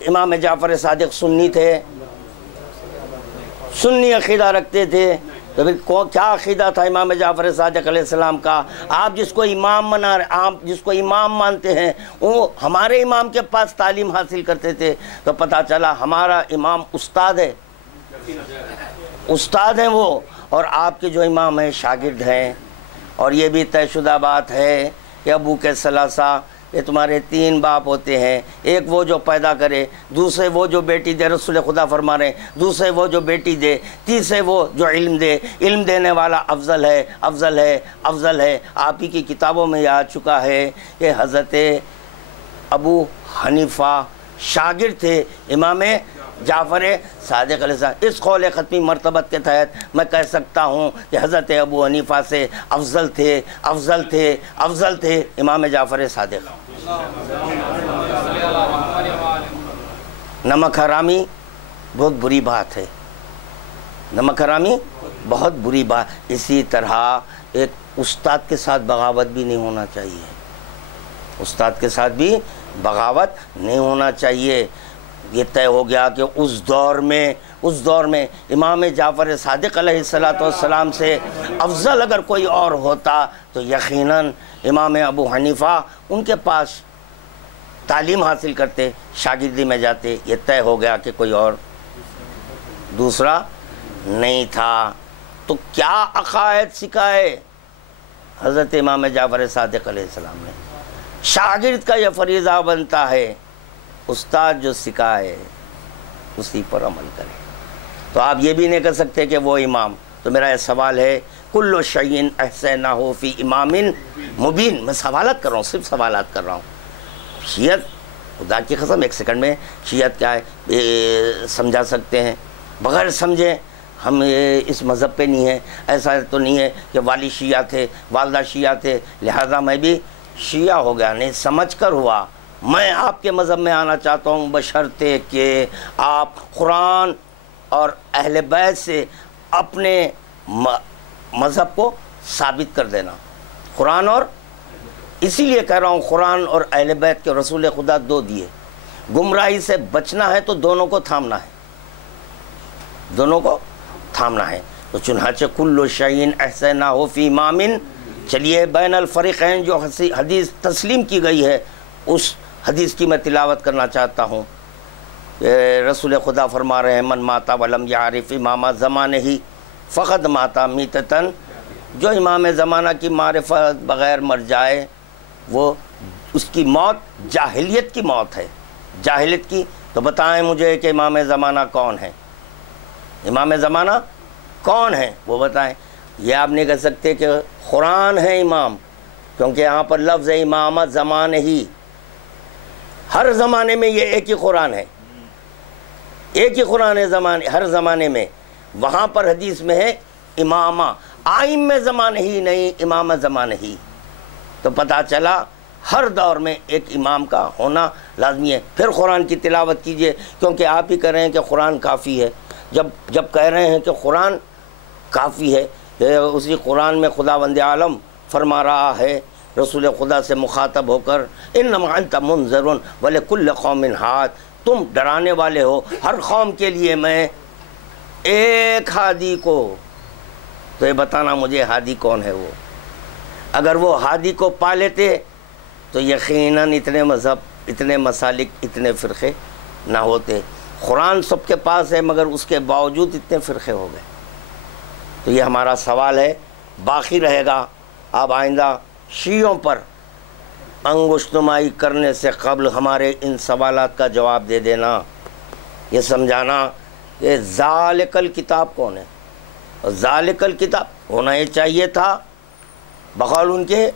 امام جعفر صادق سنی تھے؟ سنی عقیدہ رکھتے تھے؟ تو پھر کیا عقیدہ تھا امام جعفر صادق علیہ السلام کا؟ آپ جس کو امام آپ جس کو امام مانتے ہیں وہ ہمارے امام کے پاس تعلیم حاصل کرتے تھے، تو پتہ چلا ہمارا امام استاد ہے، استاد ہیں وہ، اور آپ کے جو امام ہیں شاگرد ہیں۔ اور یہ بھی طے شدہ بات ہے کہ ابو کے ثلاثہ، یہ تمہارے تین باپ ہوتے ہیں، ایک وہ جو پیدا کرے، دوسرے وہ جو بیٹی دے، رسول خدا فرما رہے ہیں، دوسرے وہ جو بیٹی دے، تیسرے وہ جو علم دے، علم دینے والا افضل ہے، افضل ہے، افضل ہے۔ آپ ہی کی کتابوں میں یہ آ چکا ہے کہ حضرت ابو حنیفہ شاگرد تھے امام جعفر صادق علیہ السلام۔ اس قول ختمی مرتبت کے تحت میں کہہ سکتا ہوں کہ حضرت ابو حنیفہ سے افضل تھے، افضل تھے، افضل تھے امام جعفر صادق۔ نمک حرامی بہت بری بات ہے، نمک حرامی بہت بری بات۔ اسی طرح ایک استاد کے ساتھ بغاوت بھی نہیں ہونا چاہیے، استاد کے ساتھ بھی بغاوت نہیں ہونا چاہیے۔ یہ طے ہو گیا کہ اس دور میں امام جعفر صادق علیہ السلام سے افضل اگر کوئی اور ہوتا تو یقیناً امام ابو حنیفہ ان کے پاس تعلیم حاصل کرتے، شاگردی میں جاتے۔ یہ طے ہو گیا کہ کوئی اور دوسرا نہیں تھا۔ تو کیا عقائد سکھائے حضرت امام جعفر صادق علیہ السلام نے؟ شاگرد کا یہ فریضہ بنتا ہے استاد جو سکھائے اسی پر عمل کرے۔ تو آپ یہ بھی نہیں کر سکتے کہ وہ امام۔ تو میرا یہ سوال ہے، کل شیء احصیناہ فی امام مبین۔ میں سوالات کر رہا ہوں، صرف سوالات کر رہا ہوں۔ شیعت، خدا کی قسم ایک سیکنڈ میں شیعت کیا ہے سمجھا سکتے ہیں، بغیر سمجھے ہم اس مذہب پہ نہیں ہیں۔ ایسا تو نہیں ہے کہ والد شیعہ تھے، والدہ شیعہ تھے لہذا میں بھی شیعہ ہو گیا، نہیں، سمجھ کر ہوا۔ میں آپ کے مذہب میں آنا چاہتا ہوں بشرطے کہ آپ قرآن اور اہل بیت سے اپنے مذہب کو ثابت کر دینا۔ قرآن اور، اسی لیے کہہ رہا ہوں قرآن اور اہل بیت کے رسول خدا دو دیے، گمراہی سے بچنا ہے تو دونوں کو تھامنا ہے، دونوں کو تھامنا ہے۔ تو چنانچہ کل شیء احصیناہ فی امام، چلیے بین الفریقین جو حدیث تسلیم کی گئی ہے اس حدیث کی میں تلاوت کرنا چاہتا ہوں۔ رسول خدا فرما رہے ہیں من ماتا ولم یعرف امام زمانہ ہی فقد ماتا میتتن، جو امام زمانہ کی معرفت بغیر مر جائے وہ اس کی موت جاہلیت کی موت ہے، جاہلیت کی۔ تو بتائیں مجھے کہ امام زمانہ کون ہے، امام زمانہ کون ہے وہ بتائیں۔ یہ آپ نہیں کہہ سکتے کہ قرآن ہے امام، کیونکہ یہاں پر لفظ امامت زمانہ ہی، ہر زمانے میں یہ ایک ہی قرآن ہے، ایک ہی قرآن ہے زمانے، ہر زمانے میں۔ وہاں پر حدیث میں ہے امامہ، آئم میں زمانہ ہی نہیں، امامہ زمانہ ہی۔ تو پتہ چلا ہر دور میں ایک امام کا ہونا لازمی ہے۔ پھر قرآن کی تلاوت کیجئے، کیونکہ آپ ہی کہہ رہے ہیں کہ قرآن کافی ہے۔ جب کہہ رہے ہیں کہ قرآن کافی ہے، اسی قرآن میں خداوند عالم فرما رہا ہے رسول خدا سے مخاطب ہو کر، انما انت منذر ولکل قوم ہاد، تم ڈرانے والے ہو ہر قوم کے لیے میں ایک ہادی کو۔ تو یہ بتانا مجھے ہادی کون ہے وہ؟ اگر وہ ہادی کو پا لیتے تو یقیناً اتنے مذہب، اتنے مسالک، اتنے فرقے نہ ہوتے۔ قرآن سب کے پاس ہے مگر اس کے باوجود اتنے فرقے ہو گئے۔ تو یہ ہمارا سوال ہے، باقی رہے گا۔ آپ آئندہ شیعوں پر انگشت نمائی کرنے سے قبل ہمارے ان سوالات کا جواب دے دینا، یہ سمجھانا کہ ذالک الکتاب کون ہے، ذالک الکتاب ہونا یہ چاہیے تھا بقول ان کے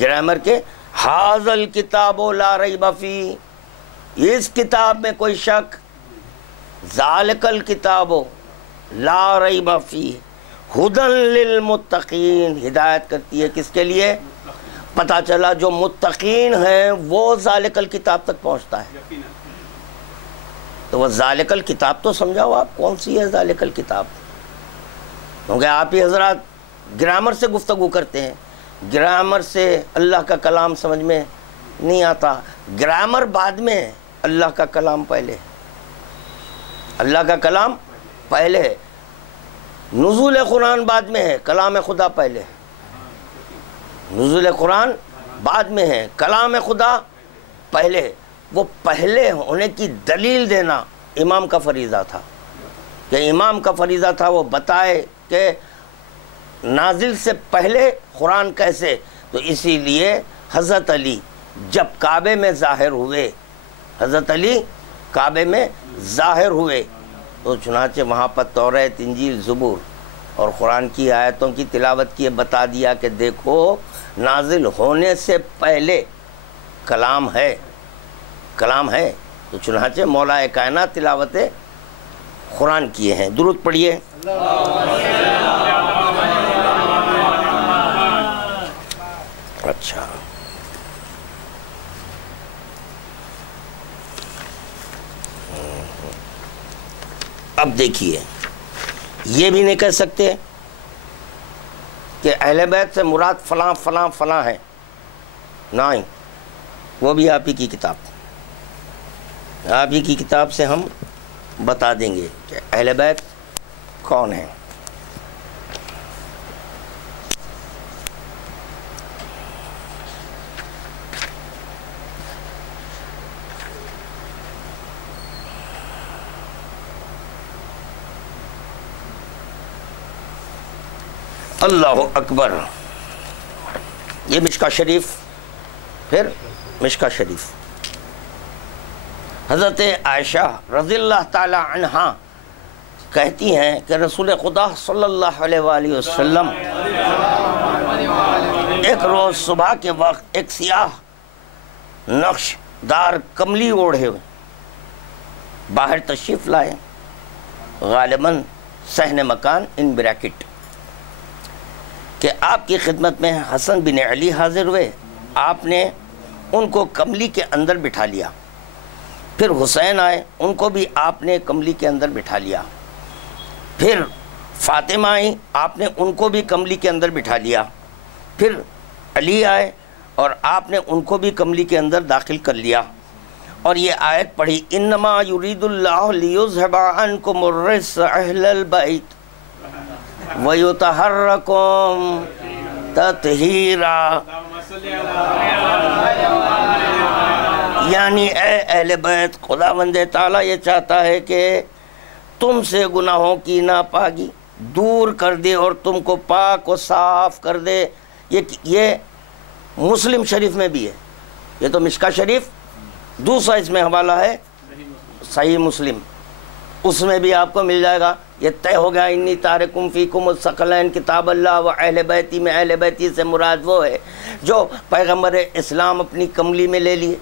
گرامر کے، ھذا الکتاب لا ریب فیہ، اس کتاب میں کوئی شک، ذالک الکتاب لا ریب فیہ ھدی للمتقین، ہدایت کرتی ہے کس کے لیے؟ پتہ چلا جو متقین ہیں وہ ذالک الکتاب تک پہنچتا ہے۔ تو وہ ذالک الکتاب تو سمجھاؤ آپ کون سی ہے ذالک الکتاب، کیونکہ آپ ہی حضرات گرامر سے گفتگو کرتے ہیں، گرامر سے اللہ کا کلام سمجھ میں نہیں آتا، گرامر بعد میں ہے، اللہ کا کلام پہلے، اللہ کا کلام پہلے ہے، نزول قرآن بعد میں ہے، کلام خدا پہلے ہے، نزول قرآن بعد میں ہے، کلام خدا پہلے ہے۔ وہ پہلے ہونے کی دلیل دینا امام کا فریضہ تھا، کہ امام کا فریضہ تھا وہ بتائے کہ نازل سے پہلے قرآن کیسے۔ تو اسی لیے حضرت علی جب کعبے میں ظاہر ہوئے، حضرت علی کعبے میں ظاہر ہوئے، تو چنانچہ وہاں پر توریت، انجیل، زبور اور قرآن کی آیتوں کی تلاوت کیے، بتا دیا کہ دیکھو نازل ہونے سے پہلے کلام ہے، کلام ہے۔ تو چنانچہ مولا کائنات تلاوت قرآن کیے ہیں۔ درود پڑھیے۔ اچھا، اب دیکھیے، یہ بھی نہیں کہہ سکتے کہ اہل بیت سے مراد فلاں فلاں فلاں ہے، نہیں، وہ بھی آپ ہی کی کتاب، آپ ہی کی کتاب سے ہم بتا دیں گے کہ اہل بیت کون ہیں۔ اللہ اکبر، یہ مشکا شریف، پھر مشکا شریف، حضرت عائشہ رضی اللہ تعالی عنہا کہتی ہیں کہ رسول خدا صلی اللہ علیہ وآلہ وسلم ایک روز صبح کے وقت ایک سیاہ نقش دار کملی اوڑھے ہوئے باہر تشریف لائے، غالباً صحن مکان ان بریکٹ، کہ آپ کی خدمت میں حسن بن علی حاضر ہوئے، آپ نے ان کو کملی کے اندر بٹھا لیا، پھر حسین آئے، ان کو بھی آپ نے کملی کے اندر بٹھا لیا، پھر فاطمہ آئیں، آپ نے ان کو بھی کملی کے اندر بٹھا لیا، پھر علی آئے اور آپ نے ان کو بھی کملی کے اندر داخل کر لیا، اور یہ آیت پڑھی، انما یرید اللہ لیذھب عنکم الرجس اہل البیت وَيُطَہِّرَکُم تطہیرا، یعنی اے اہل بیت، خداوند تعالیٰ یہ چاہتا ہے کہ تم سے گناہوں کی ناپاکی دور کر دے اور تم کو پاک و صاف کر دے۔ یہ مسلم شریف میں بھی ہے، یہ تو مشکا شریف، دوسرا اس میں حوالہ ہے صحیح مسلم، اس میں بھی آپ کو مل جائے گا۔ یہ طے ہو گیا، انی تارکم فیکم الثقلین کتاب اللہ و اہل بیتی، میں اہل بیتی سے مراد وہ ہے جو پیغمبر اسلام اپنی کملی میں لے لیے،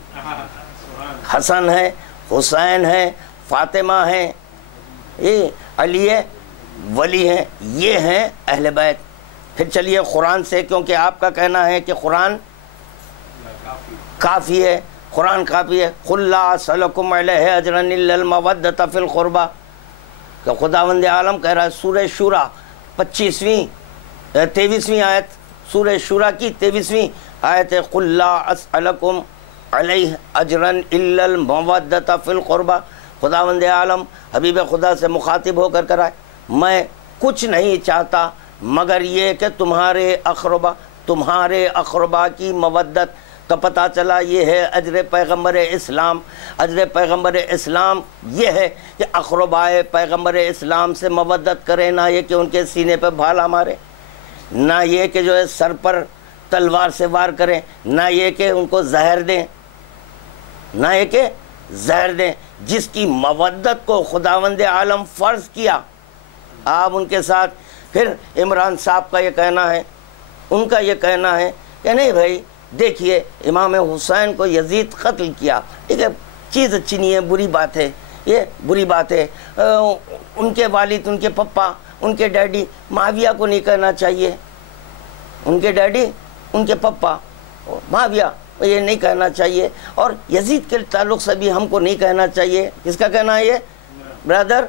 حسن ہے، حسین ہے، فاطمہ ہے، علی ہے، ولی ہیں، یہ ہیں اہل بیت۔ پھر چلیے قرآن سے، کیونکہ آپ کا کہنا ہے کہ قرآن کافی ہے، قرآن کافی ہے، قُلْ لَا أَسْأَلُكُمْ عَلَيْهِ أَجْرًا إِلَّا الْمَوَدَّةَ فِي الْقُرْبَى، کہ خداوند عالم کہہ رہا ہے، سورہ شورى 23ویں آیت، سورہ شورى کی 23ویں آیت ہے، قُلْ لَا أَسْأَلُكُمْ عَلَيْهِ أَجْرًا إِلَّا الْمَوَدَّةَ فِي الْقُرْبَى، خداوند عالم حبیب خدا سے مخاطب ہو کر کرائے، میں کچھ نہیں چاہتا مگر یہ کہ تمہارے اقربا کی مودت۔ تو پتہ چلا یہ ہے اجر پیغمبر اسلام۔ اجر پیغمبر اسلام یہ ہے کہ اقربائے پیغمبر اسلام سے مودت کریں، نہ یہ کہ ان کے سینے پہ بھالا مارے، نہ یہ کہ جو ہے سر پر تلوار سے وار کریں، نہ یہ کہ ان کو زہر دیں، نہ یہ کہ زہر دیں۔ جس کی مودت کو خداوند عالم فرض کیا، آپ ان کے ساتھ پھر عمران صاحب کا یہ کہنا ہے، ان کا یہ کہنا ہے کہ نہیں بھائی دیکھیے امام حسین کو یزید قتل کیا، ٹھیک ہے، چیز اچھی نہیں ہے، بری بات ہے، یہ بری بات ہے۔ ان کے والد، ان کے پپا، ان کے ڈیڈی معاویہ کو نہیں کہنا چاہیے، ان کے ڈیڈی، ان کے پپا معاویہ یہ نہیں کہنا چاہیے، اور یزید کے تعلق سے بھی ہم کو نہیں کہنا چاہیے۔ کس کا کہنا ہے یہ؟ برادر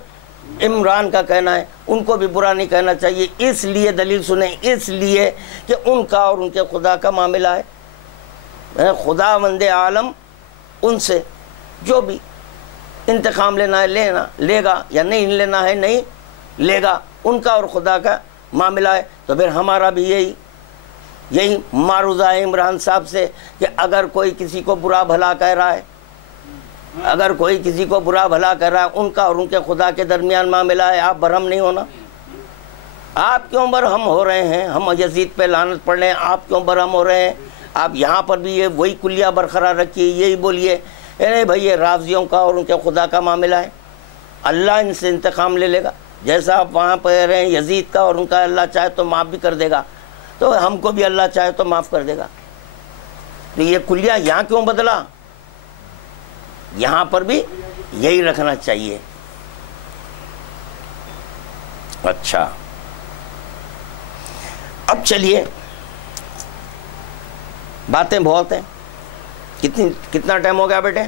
عمران کا کہنا ہے، ان کو بھی برا نہیں کہنا چاہیے۔ اس لیے دلیل سنیں، اس لیے کہ ان کا اور ان کے خدا کا معاملہ ہے، خدا وند عالم ان سے جو بھی انتقام لینا ہے لے گا، یا نہیں لینا ہے نہیں لے گا، ان کا اور خدا کا معاملہ ہے۔ تو پھر ہمارا بھی یہی معروضہ ہے عمران صاحب سے کہ اگر کوئی کسی کو برا بھلا کہہ رہا ہے، اگر کوئی کسی کو برا بھلا کر رہا ہے، ان کا اور ان کے خدا کے درمیان معاملہ ہے، آپ برہم نہیں ہونا۔ آپ کیوں برہم ہو رہے ہیں؟ ہم یزید پہ لعنت پڑھ رہے ہیں، آپ کیوں برہم ہو رہے ہیں؟ آپ یہاں پر بھی یہ وہی کلیہ برقرار رکھیے، یہی بولیے نہیں بھائی یہ رافضیوں کا اور ان کے خدا کا معاملہ ہے، اللہ ان سے انتقام لے لے گا، جیسا آپ وہاں پہ رہے ہیں یزید کا اور ان کا اللہ چاہے تو معاف بھی کر دے گا، تو ہم کو بھی اللہ چاہے تو معاف کر دے گا۔ تو یہ کلیہ یہاں کیوں بدلا؟ یہاں پر بھی یہی رکھنا چاہیے۔ اچھا اب چلیے، باتیں بہت ہیں، کتنا ٹائم ہو گیا بیٹے؟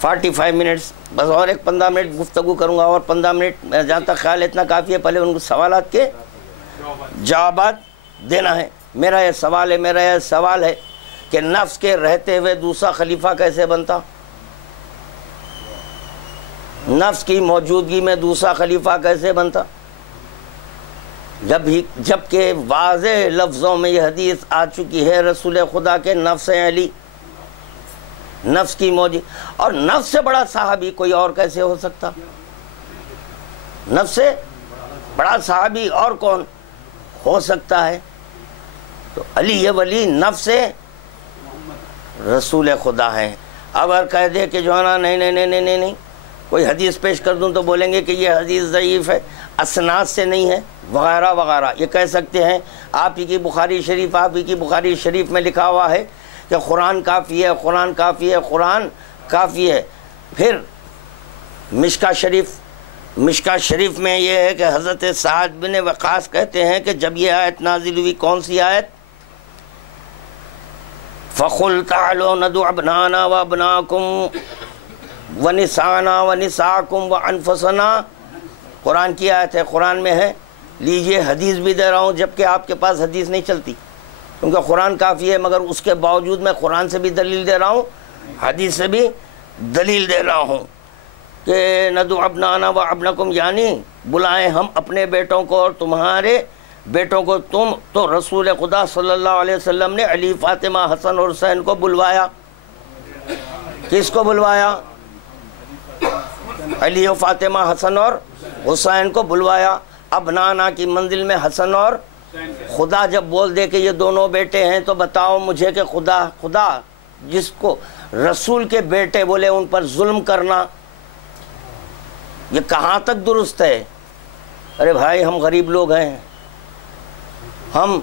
45 منٹس، بس اور ایک 15 منٹ گفتگو کروں گا، اور 15 منٹ جہاں تک خیال اتنا کافی ہے، پہلے ان کو سوالات کے جوابات دینا ہے۔ میرا یہ سوال ہے کہ نفس کے رہتے ہوئے دوسرا خلیفہ کیسے بنتا؟ نفس کی موجودگی میں دوسرا خلیفہ کیسے بنتا؟ جبکہ واضح لفظوں میں یہ حدیث آ چکی ہے رسول خدا کے نفس علی، نفس کی موجود، اور نفس سے بڑا صحابی کوئی اور کیسے ہو سکتا؟ نفس سے بڑا صحابی اور کون ہو سکتا ہے؟ تو علی یہ ولی نفس رسول خدا ہیں۔ اگر کہہ دے کہ جو ہے نا نہیں کوئی حدیث پیش کر دوں تو بولیں گے کہ یہ حدیث ضعیف ہے، اسناد سے نہیں ہے، وغیرہ وغیرہ، یہ کہہ سکتے ہیں۔ آپ ہی کی بخاری شریف میں لکھا ہوا ہے کہ قرآن کافی ہے، قرآن کافی ہے، قرآن کافی ہے۔ پھر مشکا شریف میں یہ ہے کہ حضرت سعد بن وقاص کہتے ہیں کہ جب یہ آیت نازل ہوئی، کون سی آیت؟ فَقُلْ تَعَالَوْا نَدْعُ أَبْنَاءَنَا وَأَبْنَاءَكُمْ وَنِسَاءَنَا وَنِسَاءَكُمْ وَأَنفُسَنَا، قرآن کی آیت ہے، قرآن میں ہے۔ لیجئے حدیث بھی دے رہا ہوں، جبکہ آپ کے پاس حدیث نہیں چلتی، کیونکہ قرآن کافی ہے، مگر اس کے باوجود میں قرآن سے بھی دلیل دے رہا ہوں، حدیث سے بھی دلیل دے رہا ہوں کہ ندعو ابنانا و ابنکم، یعنی بلائیں ہم اپنے بیٹوں کو اور تمہارے بیٹوں کو۔ تم تو رسول خدا صلی اللہ علیہ وسلم نے علی، فاطمہ، حسن اور حسین کو بلوایا۔ کس کو بلوایا؟ علی و فاطمہ، حسن اور حسین کو بلوایا۔ ابنانا کی منزل میں حسن اور خدا جب بول دے کہ یہ دونوں بیٹے ہیں، تو بتاؤ مجھے کہ خدا جس کو رسول کے بیٹے بولے ان پر ظلم کرنا یہ کہاں تک درست ہے؟ ارے بھائی ہم غریب لوگ ہیں، ہم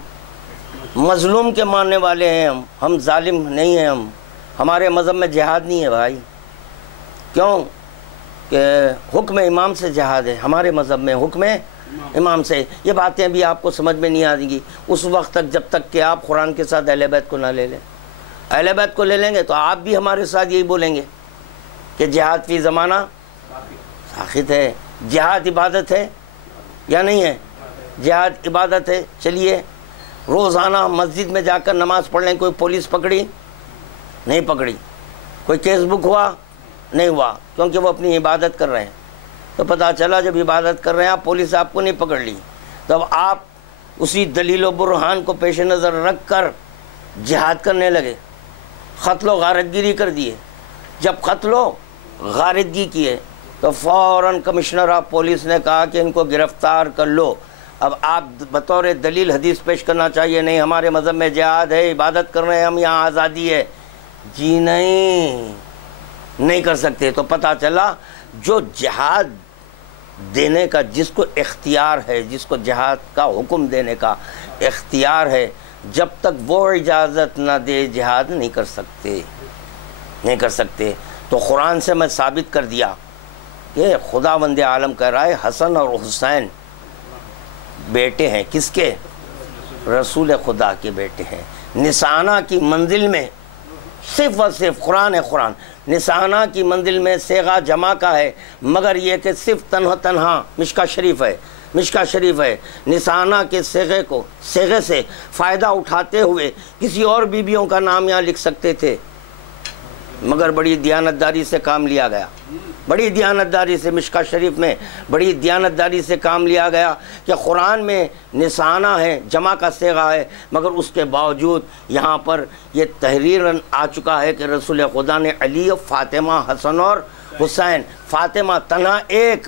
مظلوم کے ماننے والے ہیں، ہم ظالم نہیں ہیں، ہمارے مذہب میں جہاد نہیں ہے بھائی۔ کیوں کہ حکم امام سے جہاد ہے، ہمارے مذہب میں حکم امام سے۔ یہ باتیں بھی آپ کو سمجھ میں نہیں آئیں گی اس وقت تک جب تک کہ آپ قرآن کے ساتھ اہل بیت کو نہ لے لیں۔ اہل بیت کو لے لیں گے تو آپ بھی ہمارے ساتھ یہی بولیں گے کہ جہاد فی زمانہ ساخت ہے۔ جہاد عبادت ہے یا نہیں ہے؟ جہاد عبادت ہے۔ چلیے روزانہ مسجد میں جا کر نماز پڑھ لیں، کوئی پولیس پکڑی نہیں پکڑی، کوئی کیس بک ہوا نہیں ہوا، کیونکہ وہ اپنی عبادت کر رہے ہیں۔ تو پتہ چلا جب عبادت کر رہے ہیں آپ، پولیس آپ کو نہیں پکڑ لی، تب آپ اسی دلیل و برہان کو پیش نظر رکھ کر جہاد کرنے لگے، قتل و غارت گیری کر دیے۔ جب قتل و غارتگی کیے تو فوراً کمشنر آف پولیس نے کہا کہ ان کو گرفتار کر لو۔ اب آپ بطور دلیل حدیث پیش کرنا چاہیے، نہیں ہمارے مذہب میں جہاد ہے، عبادت کر رہے ہیں ہم، یہاں آزادی ہے۔ جی نہیں، نہیں کر سکتے. تو پتہ چلا جو جہاد دینے کا جس کو اختیار ہے، جس کو جہاد کا حکم دینے کا اختیار ہے، جب تک وہ اجازت نہ دے جہاد نہیں کر سکتے. تو قرآن سے میں ثابت کر دیا کہ خداوند عالم کہہ رہا ہے حسن اور حسین بیٹے ہیں. کس کے؟ رسول خدا کے بیٹے ہیں. نسانہ کی منزل میں صرف اور صرف قرآن ہے. قرآن نسانہ کی منزل میں صیغہ جمع کا ہے، مگر یہ کہ صرف تنہا مشکا شریف ہے. نسانہ کے صیغے سے فائدہ اٹھاتے ہوئے کسی اور بیویوں کا نام یہاں لکھ سکتے تھے، مگر بڑی دیانتداری سے کام لیا گیا. بڑی دیانتداری سے مشکا شریف میں بڑی دیانتداری سے کام لیا گیا کہ قرآن میں نسانہ ہے، جمع کا صیغہ ہے، مگر اس کے باوجود یہاں پر یہ تحریراً آ چکا ہے کہ رسول خدا نے علی، فاطمہ، حسن اور حسین، فاطمہ تنہا ایک،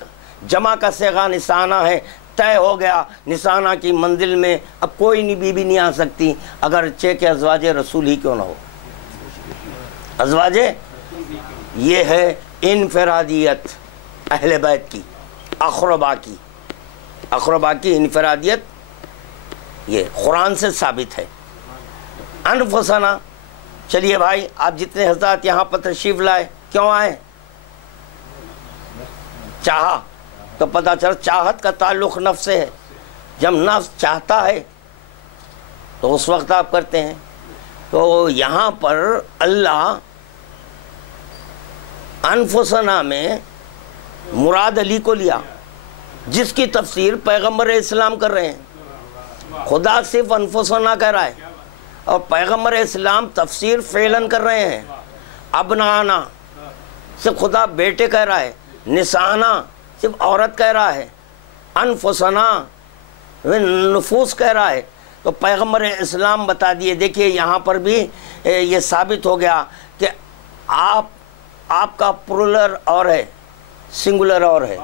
جمع کا صیغہ نسانہ ہے. طے ہو گیا نسانہ کی منزل میں اب کوئی بیوی نہیں آ سکتی اگرچہ کہ ازواج رسول ہی کیوں نہ ہو. ازواج یہ ہے انفرادیت اہل بیت کی، اقربا کی انفرادیت یہ قرآن سے ثابت ہے. انفسنا، چلیے بھائی آپ جتنے حضرات یہاں پر تشریف لائے کیوں آئے؟ چاہا. تو پتہ چلا چاہت کا تعلق نفس سے ہے. جب نفس چاہتا ہے تو اس وقت آپ کرتے ہیں. تو یہاں پر اللہ انفسنا میں مراد علی کو لیا، جس کی تفسیر پیغمبر اسلام کر رہے ہیں. خدا صرف انفسنا کہہ رہا ہے اور پیغمبر اسلام تفسیر فعلاً کر رہے ہیں. ابنانا صرف خدا بیٹے کہہ رہا ہے، نسانا صرف عورت کہہ رہا ہے، انفسنا نفوس کہہ رہا ہے. تو پیغمبر اسلام بتا دیے. دیکھیے یہاں پر بھی یہ ثابت ہو گیا کہ آپ کا پلورل اور ہے، سنگولر اور ہے،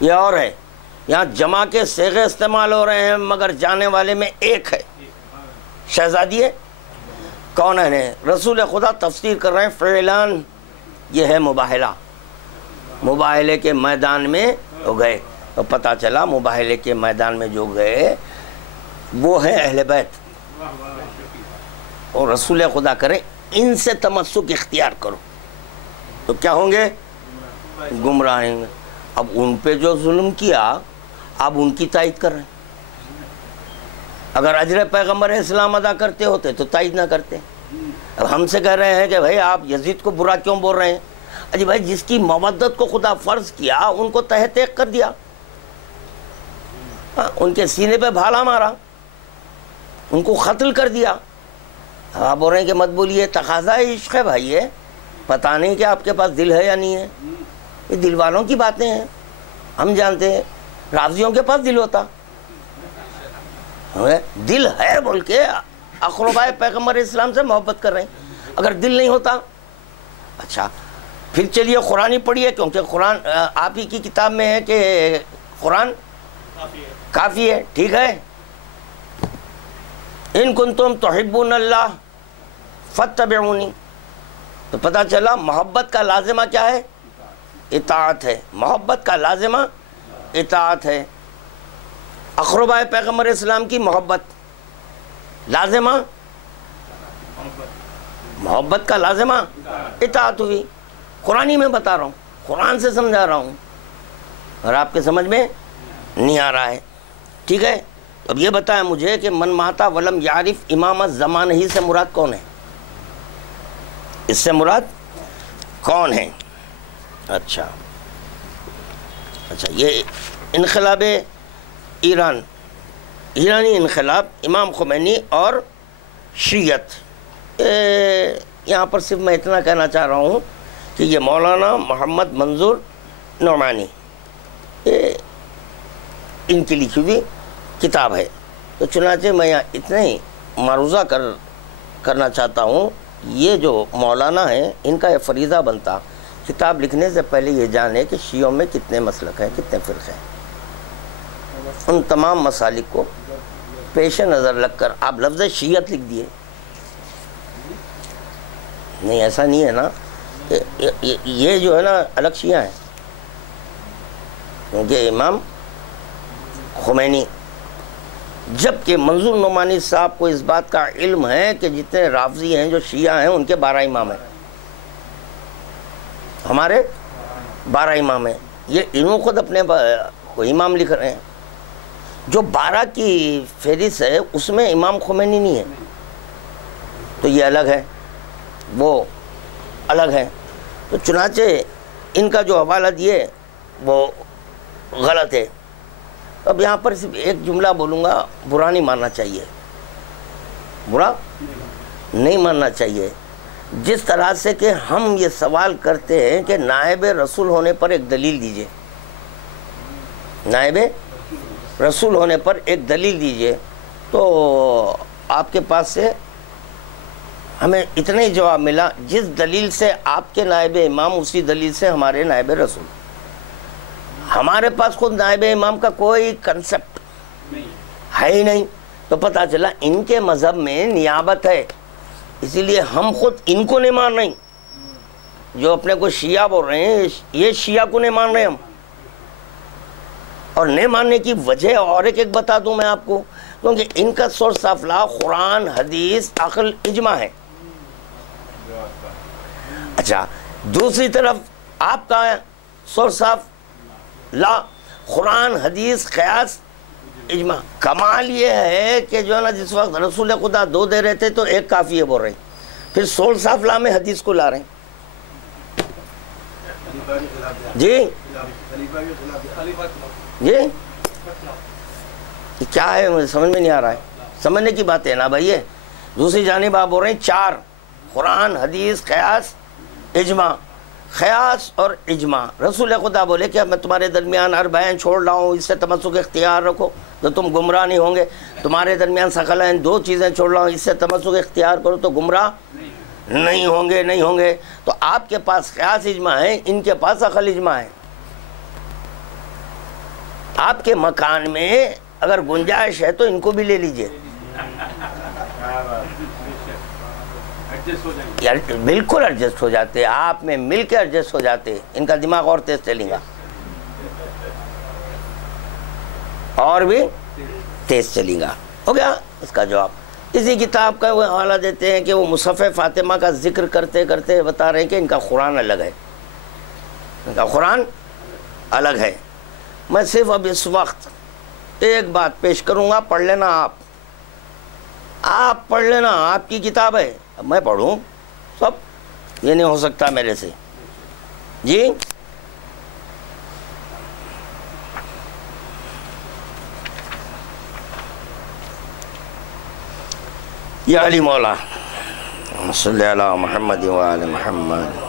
یہ اور ہے. یہاں جمع کے صیغے استعمال ہو رہے ہیں مگر جانے والے میں ایک ہے. شہزادی ہے کون ہے؟ رسول خدا تفسیر کر رہے ہیں فعلان. یہ ہے مباہلے کے میدان میں ہو گئے. تو پتہ چلا مباہلے کے میدان میں جو گئے وہ ہیں اہل بیت. اور رسول خدا کرے ان سے تمسک اختیار کرو تو کیا ہوں گے؟ گمراہ ہوں گے. اب ان پہ جو ظلم کیا آپ ان کی تائید کر رہے ہیں. اگر اجر پیغمبر اسلام ادا کرتے ہوتے تو تائید نہ کرتے. اب ہم سے کہہ رہے ہیں کہ بھائی آپ یزید کو برا کیوں بول رہے ہیں؟ اجی بھائی جس کی مودت کو خدا فرض کیا ان کو تہ تیغ کر دیا، ان کے سینے پہ بھالا مارا، ان کو قتل کر دیا. آپ بول رہے ہیں کہ مت بولیے، تقاضا عشق ہے بھائی. ہے پتہ نہیں کہ آپ کے پاس دل ہے یا نہیں ہے. یہ دل والوں کی باتیں ہیں، ہم جانتے ہیں. رافضیوں کے پاس دل ہوتا، دل ہے بول کے اقربائے پیغمبر اسلام سے محبت کر رہے ہیں. اگر دل نہیں ہوتا اچھا پھر چلیے قرآن ہی پڑھیے، کیونکہ قرآن آپ ہی کی کتاب میں ہے کہ قرآن کافی ہے. ٹھیک ہے، ان کنتم تحبون اللہ فاتبعونی. تو پتہ چلا محبت کا لازمہ کیا ہے؟ اطاعت ہے. محبت کا لازمہ اطاعت ہے. اقربائے پیغمبر اسلام کی لازمہ محبت کا لازمہ اطاعت ہوئی. قرآن ہی میں بتا رہا ہوں، قرآن سے سمجھا رہا ہوں اور آپ کے سمجھ میں نہیں آ رہا ہے. ٹھیک ہے، اب یہ بتائیں مجھے کہ من ماتا ولم یعرف امام الزمان ہی سے مراد کون ہے؟ اس سے مراد کون ہے؟ اچھا یہ انقلاب ایرانی انقلاب، امام خمینی اور شیعت. یہاں پر صرف میں اتنا کہنا چاہ رہا ہوں کہ یہ مولانا محمد منظور نعمانی ان کی لکھی ہوئی کتاب ہے. تو چنانچہ میں یہاں اتنا ہی معروضہ کرنا چاہتا ہوں. یہ جو مولانا ہیں ان کا یہ فریضہ بنتا کتاب لکھنے سے پہلے یہ جانے کہ شیعوں میں کتنے مسلک ہیں، کتنے فرقے ہیں. ان تمام مسالک کو پیش نظر رکھ کر آپ لفظ شیعت لکھ دیے. نہیں ایسا نہیں ہے نا. یہ جو ہے نا الگ شیعہ ہیں، کیونکہ امام خمینی، جبکہ منظور نعمانی صاحب کو اس بات کا علم ہے کہ جتنے رافضی ہیں جو شیعہ ہیں ان کے 12 امام ہیں، ہمارے 12 امام ہیں. یہ انہوں خود اپنے کو امام لکھ رہے ہیں. جو 12 کی فہرست ہے اس میں امام خمینی نہیں ہے، تو یہ الگ ہے، وہ الگ ہے. تو چنانچہ ان کا جو حوالہ دیے وہ غلط ہے. اب یہاں پر صرف ایک جملہ بولوں گا، برا نہیں ماننا چاہیے، برا نہیں ماننا چاہیے. جس طرح سے کہ ہم یہ سوال کرتے ہیں کہ نائب رسول ہونے پر ایک دلیل دیجئے، نائب رسول ہونے پر ایک دلیل دیجئے، تو آپ کے پاس سے ہمیں اتنا ہی جواب ملا، جس دلیل سے آپ کے نائب امام اسی دلیل سے ہمارے نائب رسول. ہمارے پاس خود نائب امام کا کوئی کنسپٹ ہے ہی نہیں. تو پتہ چلا ان کے مذہب میں نیابت ہے، اسی لیے ہم خود ان کو نہیں مان رہے ہیں. جو اپنے کو شیعہ بول رہے ہیں یہ شیعہ کو نہیں مان رہے ہم. اور نہیں ماننے کی وجہ اور ایک بتا دوں میں آپ کو، کیونکہ ان کا سورس آف لا قرآن، حدیث، عقل، اجماع ہے. اچھا، دوسری طرف آپ کا سورس آف لا قرآن، حدیث، قیاس، اجماع. کمال یہ ہے کہ جو ہے نا جس وقت رسول خدا 2 دے رہے تھے تو ایک کافی ہے بول رہے ہیں، پھر سورس آف لا میں حدیث کو لا رہے ہیں. جی جی کیا ہے، مجھے سمجھ میں نہیں آ رہا ہے. سمجھنے کی بات ہے نا بھائی. دوسری جانب آپ بول رہے ہیں 4، قرآن، حدیث، قیاس، اجماع. قیاس اور اجماع، رسول خدا بولے کہ میں تمہارے درمیان اربعین چھوڑ رہا ہوں، اس سے تمسک اختیار رکھو تو تم گمراہ نہیں ہوں گے. تمہارے درمیان ثقلین 2 چیزیں چھوڑ رہا ہوں، اس سے تمسک اختیار کرو تو گمراہ نہیں ہوں گے. تو آپ کے پاس قیاس اجماع ہے، ان کے پاس عقل اجماع ہے. آپ کے مکان میں اگر گنجائش ہے تو ان کو بھی لے لیجئے. بالکل ایڈجسٹ ہو جاتے، آپ میں مل کے ایڈجسٹ ہو جاتے. ان کا دماغ اور تیز چلے گا، اور بھی تیز چلے گا. ہو گیا اس کا جواب. اسی کتاب کا وہ حوالہ دیتے ہیں کہ وہ مصحف فاطمہ کا ذکر کرتے کرتے بتا رہے ہیں کہ ان کا قرآن الگ ہے، ان کا قرآن الگ ہے. میں صرف اب اس وقت ایک بات پیش کروں گا، پڑھ لینا آپ پڑھ لینا، آپ کی کتاب ہے. اب میں پڑھوں سب، یہ نہیں ہو سکتا میرے سے. جی یا علی مولا صلی علی محمد و آل محمد.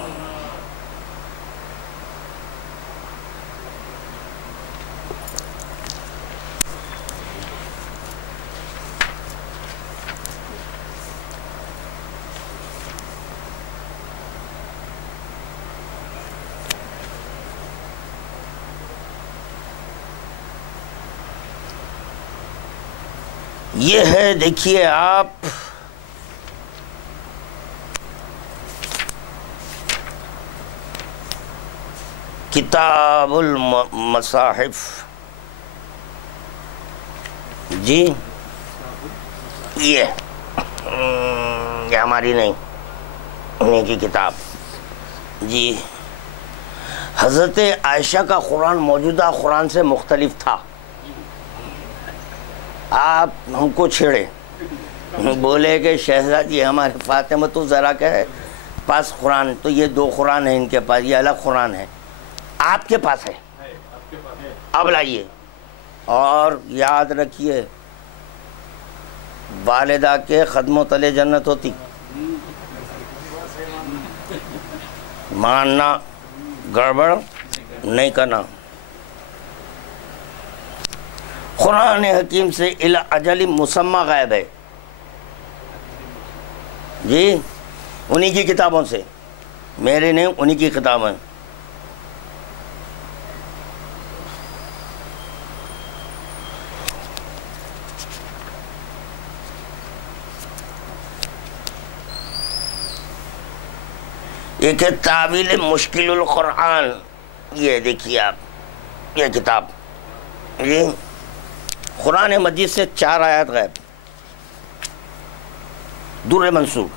یہ ہے، دیکھیے آپ، کتاب المصاحف. جی یہ ہماری نہیں، انہیں کی کتاب. جی حضرت عائشہ کا قرآن موجودہ قرآن سے مختلف تھا. آپ ہم کو چھیڑے، بولے کہ شہزادی ہمارے فاطمہ زہرا کے پاس قرآن، تو یہ 2 قرآن ہیں ان کے پاس، یہ الگ قرآن ہے. آپ کے پاس ہے، اب لائیے. اور یاد رکھیے، والدہ کے قدموں تلے جنت ہوتی. ماننا، گڑبڑ نہیں کرنا. قرآن حکیم سے الی اجل مسمى غائب ہے. جی انہی کی کتابوں سے، میرے نہیں، انہی کی کتابیں. ایک ہے تعویل مشکل القرآن، یہ دیکھیے آپ، یہ کتاب، یہ قرآن مجید سے 4 آیات غائب، در منصور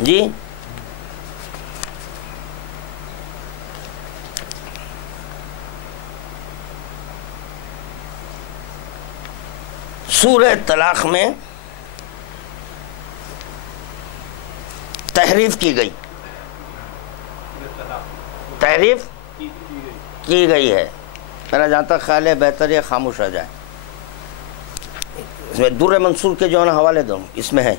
جی، سورہ طلاق میں تحریف کی گئی، تحریف کی گئی ہے، میرا جہاں تک خیال ہے بہتر یہ خاموش رہ جائے۔ اس میں در منصور کے جو ہے نا حوالے دوں، اس میں ہے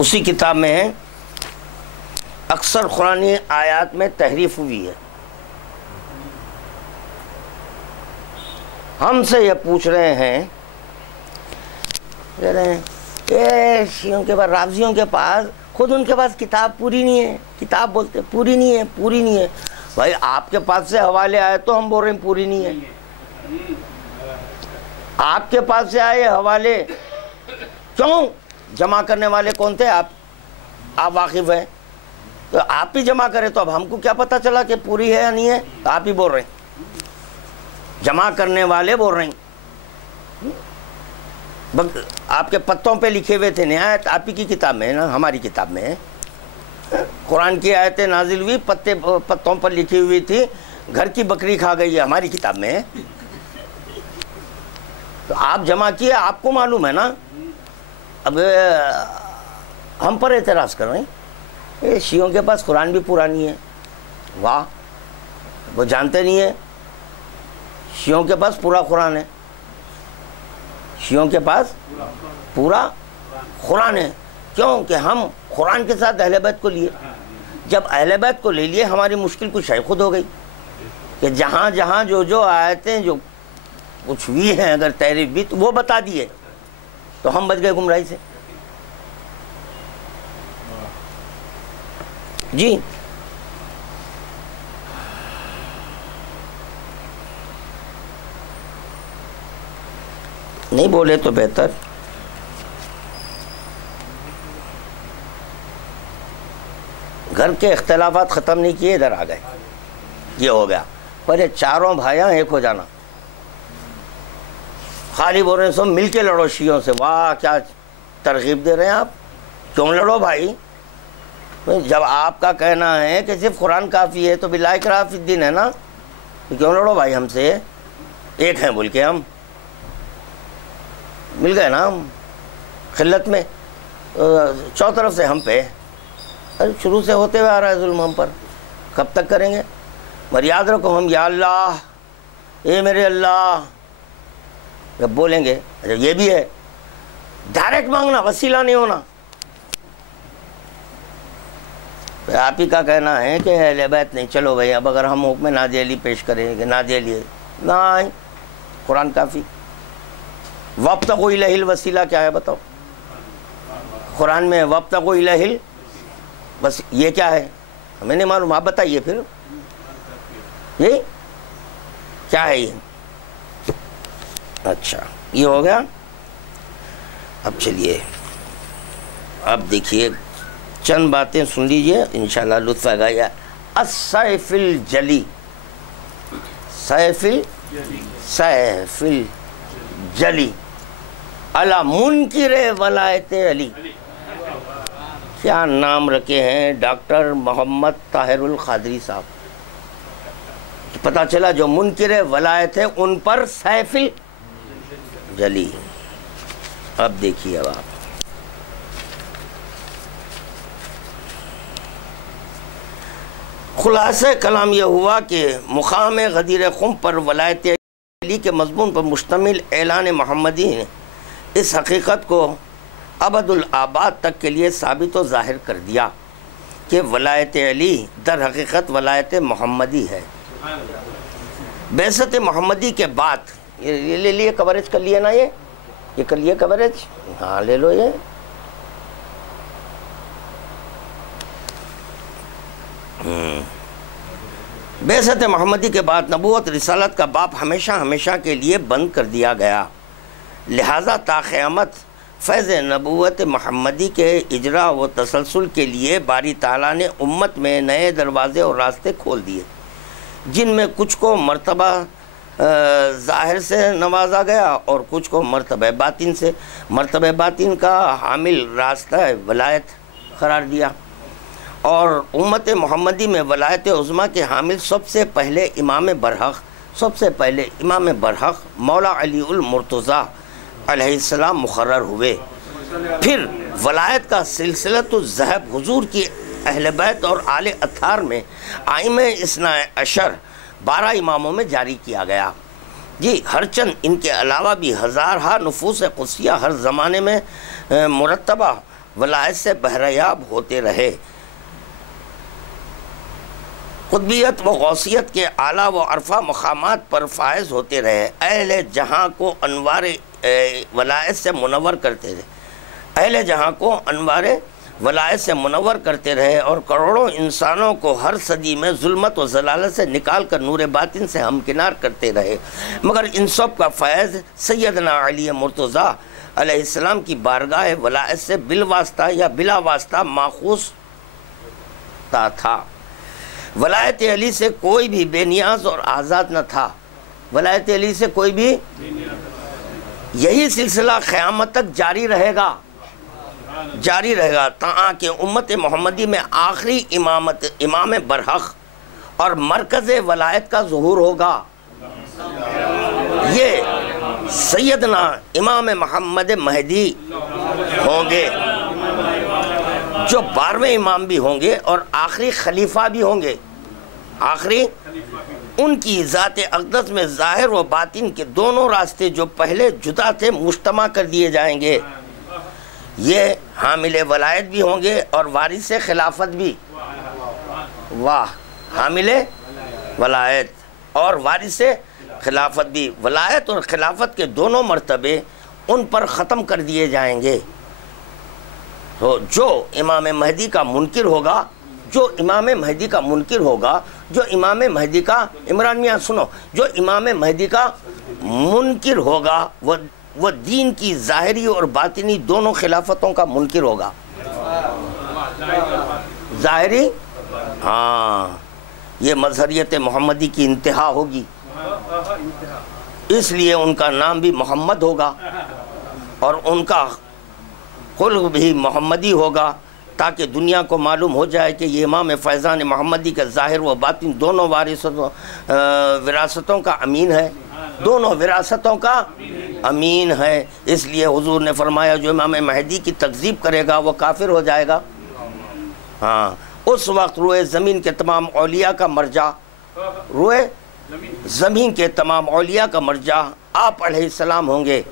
اسی کتاب میں ہے، اکثر قرآنی آیات میں تحریف ہوئی ہے۔ ہم سے یہ پوچھ رہے ہیں، کہہ رہے ہیں اے شیعوں کے پاس، رافضیوں کے پاس، خود ان کے پاس کتاب پوری نہیں ہے، کتاب بولتے پوری نہیں ہے، پوری نہیں ہے۔ بھائی آپ کے پاس سے حوالے آئے تو ہم بول رہے ہیں پوری نہیں ہے، آپ کے پاس سے آئے حوالے، کیوں جمع کرنے والے کون تھے؟ آپ واقف ہیں تو آپ ہی جمع کریں، تو اب ہم کو کیا پتہ چلا کہ پوری ہے یا نہیں ہے؟ تو آپ ہی بول رہے ہیں، جمع کرنے والے بول رہے ہیں، آپ کے پتوں پہ لکھے ہوئے تھے نہایت، آپ ہی کی کتاب میں ہے نا، ہماری کتاب میں ہے، قرآن کی آیتیں نازل ہوئی پتوں پر لکھی ہوئی تھی، گھر کی بکری کھا گئی ہے، ہماری کتاب میں ہے، تو آپ جمع کیے، آپ کو معلوم ہے نا۔ اب ہم پر اعتراض کر رہے ہیں شیعوں کے پاس قرآن بھی پورا نہیں ہے، واہ، وہ جانتے نہیں ہیں شیعوں کے پاس پورا قرآن ہے، شیعوں کے پاس پورا قرآن ہے، کیوں کہ ہم قرآن کے ساتھ اہل بیت کو لیے، جب اہل بیت کو لے لیے ہماری مشکل کچھ ہے خود ہو گئی کہ جہاں جہاں جو آیتیں جو کچھ بھی ہیں اگر تحریف بھی تو وہ بتا دیے، تو ہم بچ گئے گمراہی سے۔ جی نہیں بولے تو بہتر۔ گھر کے اختلافات ختم نہیں کیے، ادھر آ گئے، یہ ہو گیا، پر یہ چاروں بھائیاں ایک ہو جانا، خالی بول رہے ہیں سب مل کے لڑو شیعوں سے، واہ کیا ترغیب دے رہے ہیں آپ، کیوں لڑو بھائی؟ جب آپ کا کہنا ہے کہ صرف قرآن کافی ہے تو باللہ اکراہ فی الدین ہے نا، تو کیوں لڑو بھائی ہم سے؟ ایک ہیں بول کے ہم مل گئے نا، ہم خلت میں چوطرف سے ہم پہ شروع سے ہوتے ہوئے آ رہا ہے ظلم ہم پر، کب تک کریں گے؟ مگر یاد رکھو ہم یا اللہ، اے میرے اللہ جب بولیں گے، یہ بھی ہے ڈائریکٹ مانگنا، وسیلہ نہیں ہونا۔ آپ ہی کا کہنا ہے کہ اہل بیت نہیں، چلو بھائی اب اگر ہم حکم نادی علی پیش کریں کہ نادی علی نہیں، قرآن کافی۔ وابتغوا الیہ الوسیلہ کیا ہے بتاؤ؟ قرآن میں وابتغوا الیہ، بس یہ کیا ہے ہمیں نہیں معلوم، آپ بتائیے پھر یہ کیا ہے یہ؟ اچھا یہ ہو گیا۔ اب چلیے اب دیکھیے چند باتیں سن لیجئے، انشاءاللہ لطف آئے گا۔ السیف الجلی، سیف الجلی علی منکر ولایت علی، کیا نام رکھے ہیں ڈاکٹر محمد طاہر القادری صاحب۔ پتہ چلا جو منکر ولایت ہے ان پر سیف الجلی۔ اب دیکھیے اب آپ خلاصہ کلام یہ ہوا کہ مقام غدیر خم پر ولایت علی کے مضمون پر مشتمل اعلان محمدی نے اس حقیقت کو ابد الآباد تک کے لیے ثابت و ظاہر کر دیا کہ ولایت علی در حقیقت ولایت محمدی ہے۔ بعثت محمدی کے بعد یہ لے لیے، کوریج کر لیے نا، یہ کر لیے کوریج، ہاں لے لو یہ۔ بعثت محمدی کے بعد نبوت رسالت کا باب ہمیشہ ہمیشہ کے لیے بند کر دیا گیا، لہٰذا تا قیامت فیض نبوت محمدی کے اجرا و تسلسل کے لیے باری تعالیٰ نے امت میں نئے دروازے اور راستے کھول دیے، جن میں کچھ کو مرتبہ ظاہر سے نوازا گیا اور کچھ کو مرتبہ باطن سے، مرتبہ باطن کا حامل راستہ ولایت قرار دیا، اور امت محمدی میں ولایت عظمیٰ کے حامل سب سے پہلے امام برحق مولا علی المرتضیٰ علیہ السلام مقرر ہوئے۔ پھر ولایت کا سلسلۃ الذہب حضور کی اہل بیت اور آل اطہار میں ائمہ اثنا عشر 12 اماموں میں جاری کیا گیا۔ جی ہرچند ان کے علاوہ بھی ہزارہا نفوس قدسیہ ہر زمانے میں مرتبہ ولایت سے بہریاب ہوتے رہے، قطبیت و غوثیت کے اعلیٰ و عرفہ مقامات پر فائز ہوتے رہے، اہل جہاں کو انوار ولایت سے منور کرتے رہے اور کروڑوں انسانوں کو ہر صدی میں ظلمت و ضلالت سے نکال کر نور باطن سے ہمکنار کرتے رہے، مگر ان سب کا فیض سیدنا علی مرتضیٰ علیہ السلام کی بارگاہ ولایت سے بالواسطہ یا بلا واسطہ ماخوذ تھا۔ ولایت علی سے کوئی بھی بے نیاز اور آزاد نہ تھا، ولایت علی سے کوئی بھی، یہی سلسلہ قیامت تک جاری رہے گا تاکہ امت محمدی میں آخری امام برحق اور مرکز ولایت کا ظہور ہوگا۔ یہ سیدنا امام محمد مہدی ہوں گے جو 12ویں امام بھی ہوں گے اور آخری خلیفہ بھی ہوں گے، ان کی ذات اقدس میں ظاہر و باطن کے دونوں راستے جو پہلے جدا تھے مجتمع کر دیے جائیں گے۔ یہ حامل ولایت بھی ہوں گے اور وارث خلافت بھی، حامل ولایت اور وارث خلافت بھی، ولایت اور خلافت کے دونوں مرتبے ان پر ختم کر دیے جائیں گے۔ تو جو امام مہدی کا منکر ہوگا، جو امام مہدی کا عمران میاں سنو، جو امام مہدی کا منکر ہوگا وہ دین کی ظاہری اور باطنی دونوں خلافتوں کا منکر ہوگا۔ ظاہری، یہ مظہریت محمدی کی انتہا ہوگی، اس لیے ان کا نام بھی محمد ہوگا اور ان کا خلق بھی محمدی ہوگا، تاکہ دنیا کو معلوم ہو جائے کہ یہ امام فیضان محمدی کا ظاہر و باطن دونوں وراثتوں کا امین ہے، اس لیے حضور نے فرمایا جو امام مہدی کی تکذیب کرے گا وہ کافر ہو جائے گا۔ اس وقت روئے زمین کے تمام اولیاء کا مرجع آپ علیہ السلام ہوں گے،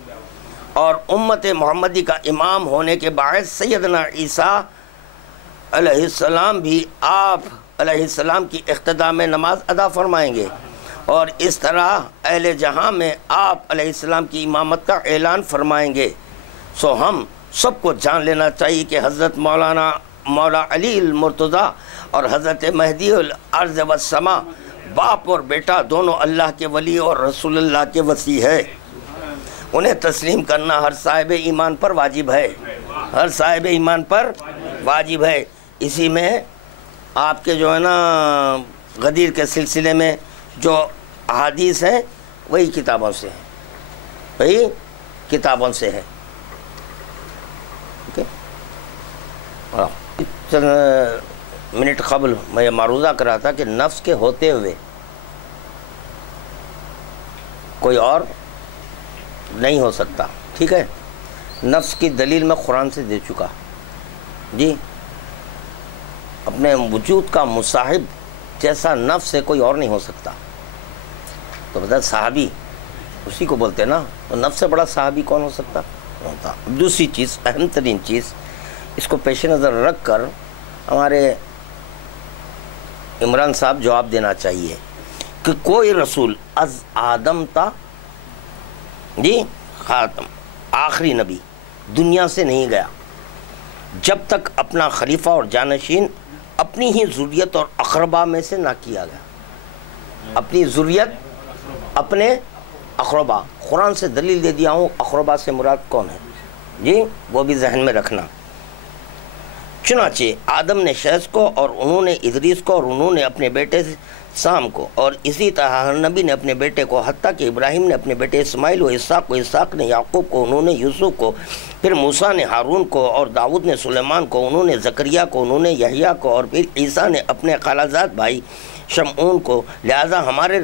اور امت محمدی کا امام ہونے کے باعث سیدنا عیسیٰ علیہ السلام بھی آپ علیہ السلام کی اقتداء میں نماز ادا فرمائیں گے، اور اس طرح اہل جہاں میں آپ علیہ السلام کی امامت کا اعلان فرمائیں گے۔ سو ہم سب کو جان لینا چاہیے کہ حضرت مولا علی المرتضیٰ اور حضرت مہدی الارض والسماء باپ اور بیٹا دونوں اللہ کے ولی اور رسول اللہ کے وصی ہے، انہیں تسلیم کرنا ہر صاحب ایمان پر واجب ہے۔ اسی میں آپ کے جو ہے نا غدیر کے سلسلے میں جو احادیث ہیں وہی کتابوں سے ہے، چند منٹ قبل میں یہ معروضہ کر رہا تھا کہ نفس کے ہوتے ہوئے کوئی اور نہیں ہو سکتا، ٹھیک ہے، نفس کی دلیل میں قرآن سے دے چکا، جی اپنے وجود کا مصاحب جیسا نفس سے کوئی اور نہیں ہو سکتا۔ تو بتا صحابی اسی کو بولتے ہیں نا، تو نفس سے بڑا صحابی کون ہو سکتا ہوتا۔ دوسری چیز، اہم ترین چیز، اس کو پیش نظر رکھ کر ہمارے عمران صاحب جواب دینا چاہیے کہ کوئی رسول از آدم تا، جی خاتم آخری نبی دنیا سے نہیں گیا جب تک اپنا خلیفہ اور جانشین اپنی ہی ذریت اور اقربا میں سے نہ کیا گیا۔ اپنی ذریت اپنے اقربا. قرآن سے دلیل دے دیا ہوں, اقربا سے مراد کون ہے جی, وہ بھی ذہن میں رکھنا. چنانچہ آدم نے شیث کو, اور انہوں نے ادریس کو, اور انہوں نے اپنے بیٹے سام کو, اور اسی طرح ہر نبی نے اپنے بیٹے کو, حتیٰ کہ ابراہیم نے اپنے بیٹے اسماعیل و اسحاق کو, اسحاق نے یعقوب کو, انہوں نے یوسف کو, پھر موسیٰ نے ہارون کو, اور داؤد نے سلیمان کو, انہوں نے زکریا کو, انہوں نے یحییٰ کو, اور پھر عیسیٰ نے اپنے خالازاد بھائی شمعون کو. لہذا ہمارے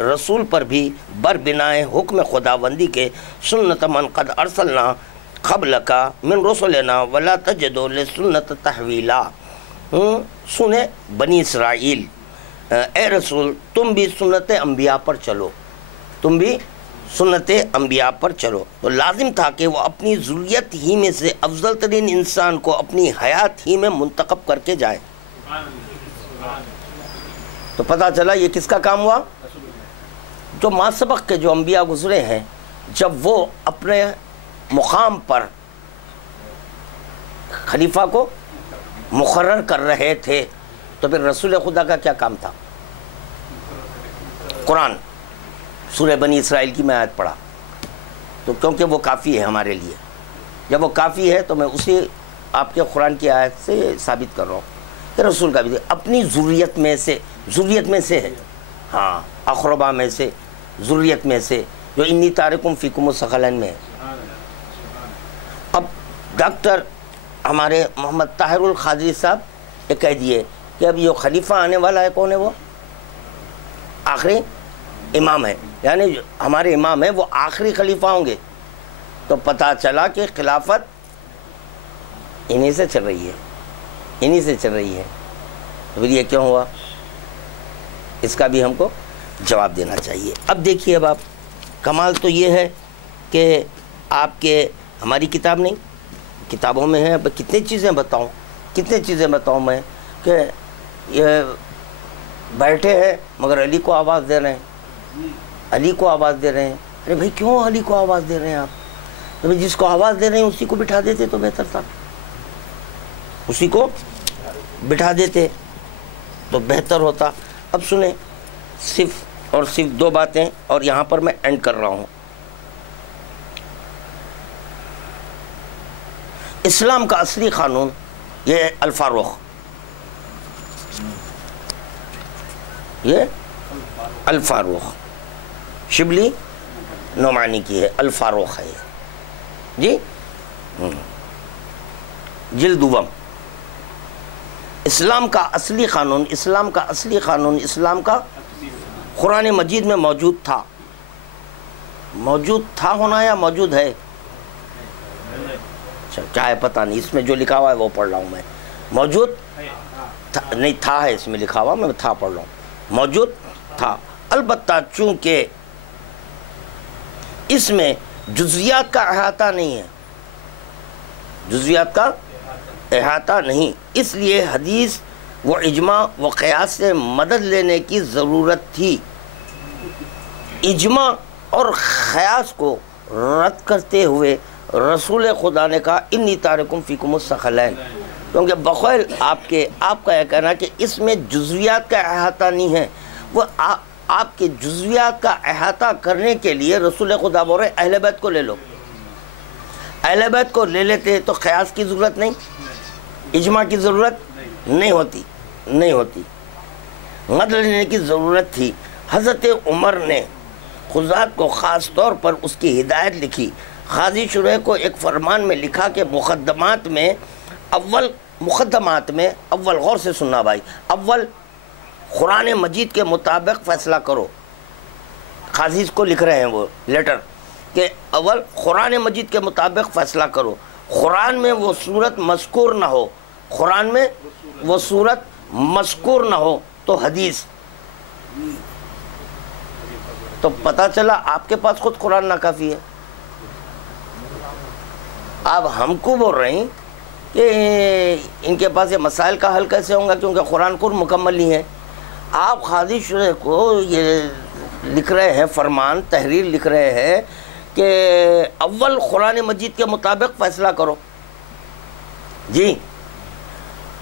رسول پر بھی بر بنائے حکم خداوندی کے سنت من قد ارسلنا قبلک من رسلنا ولا تجد لسنت تحویلا. سنے بنی اسرائیل, اے رسول تم بھی سنت انبیاء پر چلو, تم بھی سنت انبیاء پر چلو. تو لازم تھا کہ وہ اپنی ذریت ہی میں سے افضل ترین انسان کو اپنی حیات ہی میں منتخب کر کے جائیں. تو پتہ چلا یہ کس کا کام ہوا؟ جو ما سبق کے جو انبیاء گزرے ہیں, جب وہ اپنے مقام پر خلیفہ کو مقرر کر رہے تھے تو پھر رسول خدا کا کیا کام تھا؟ قرآن سورہ بنی اسرائیل کی میں آیت پڑھا تو کیونکہ وہ کافی ہے ہمارے لیے. جب وہ کافی ہے تو میں اسی آپ کے قرآن کی آیت سے ثابت کر رہا ہوں کہ رسول کا بھی اپنی ذریت میں سے ہے, ہاں اقربا میں سے, ذریت میں سے, جو انی تارکم فیکم الثقلین میں ہے. اب ڈاکٹر ہمارے محمد طاہر القادری صاحب یہ کہہ دیے کہ اب یہ خلیفہ آنے والا ہے, کون ہے وہ؟ آخری امام ہے, یعنی جو ہمارے امام ہیں وہ آخری خلیفہ ہوں گے. تو پتہ چلا کہ خلافت انہی سے چل رہی ہے, تو پھر یہ کیوں ہوا؟ اس کا بھی ہم کو جواب دینا چاہیے. اب دیکھیے, اب آپ کمال تو یہ ہے کہ آپ کے ہماری کتاب نہیں, کتابوں میں ہے. اب کتنی چیزیں بتاؤں میں کہ یہ بیٹھے ہیں مگر علی کو آواز دے رہے ہیں, ارے بھائی کیوں علی کو آواز دے رہے ہیں آپ؟ تو بھائی جس کو آواز دے رہے ہیں اسی کو بٹھا دیتے تو بہتر تھا, اسی کو بٹھا دیتے تو بہتر ہوتا. اب سنیں صرف اور صرف 2 باتیں, اور یہاں پر میں اینڈ کر رہا ہوں. اسلام کا اصلی قانون یہ الفاروق, شبلی نعمانی کی ہے, الفاروق ہے جی, جلد دوم. اسلام کا اصلی قانون اسلام کا قرآن مجید میں موجود تھا ہونا یا موجود ہے؟ کیا ہے پتہ نہیں, اس میں جو لکھا ہوا ہے وہ پڑھ رہا ہوں میں. موجود نہیں تھا ہے, اس میں لکھا ہوا, میں تھا پڑھ رہا ہوں. موجود تھا, البتہ چونکہ اس میں جزیات کا احاطہ نہیں, اس لیے حدیث و اجماع و قیاس سے مدد لینے کی ضرورت تھی. اجماع اور قیاس کو رد کرتے ہوئے رسول خدا نے کہا انی تارکم فیکم الثقلین, کیونکہ بقول آپ کا یہ کہنا کہ اس میں جزویات کا احاطہ نہیں ہے. وہ آپ کے جزویات کا احاطہ کرنے کے لیے رسول خدا بول رہے اہل بیت کو لے لو. اہل بیت کو لے لیتے تو قیاس کی ضرورت نہیں, اجماع کی ضرورت نہیں ہوتی, مدد لینے کی ضرورت تھی. حضرت عمر نے قضات کو خاص طور پر اس کی ہدایت لکھی. قاضی شریح کو ایک فرمان میں لکھا کہ مقدمات میں اول غور سے سننا بھائی, اول قرآن مجید کے مطابق فیصلہ کرو. قاضی کو لکھ رہے ہیں وہ لیٹر کہ اول قرآن مجید کے مطابق فیصلہ کرو. قرآن میں وہ صورت مذکور نہ ہو تو حدیث. تو پتہ چلا آپ کے پاس خود قرآن ناکافی ہے. آپ ہم کو بول رہے ہیں کہ ان کے پاس یہ مسائل کا حل کیسے ہوں گا کیونکہ قرآن خود مکمل نہیں ہے. آپ قاضی شریح کو یہ لکھ رہے ہیں, فرمان تحریر لکھ رہے ہیں کہ اول قرآن مجید کے مطابق فیصلہ کرو جی,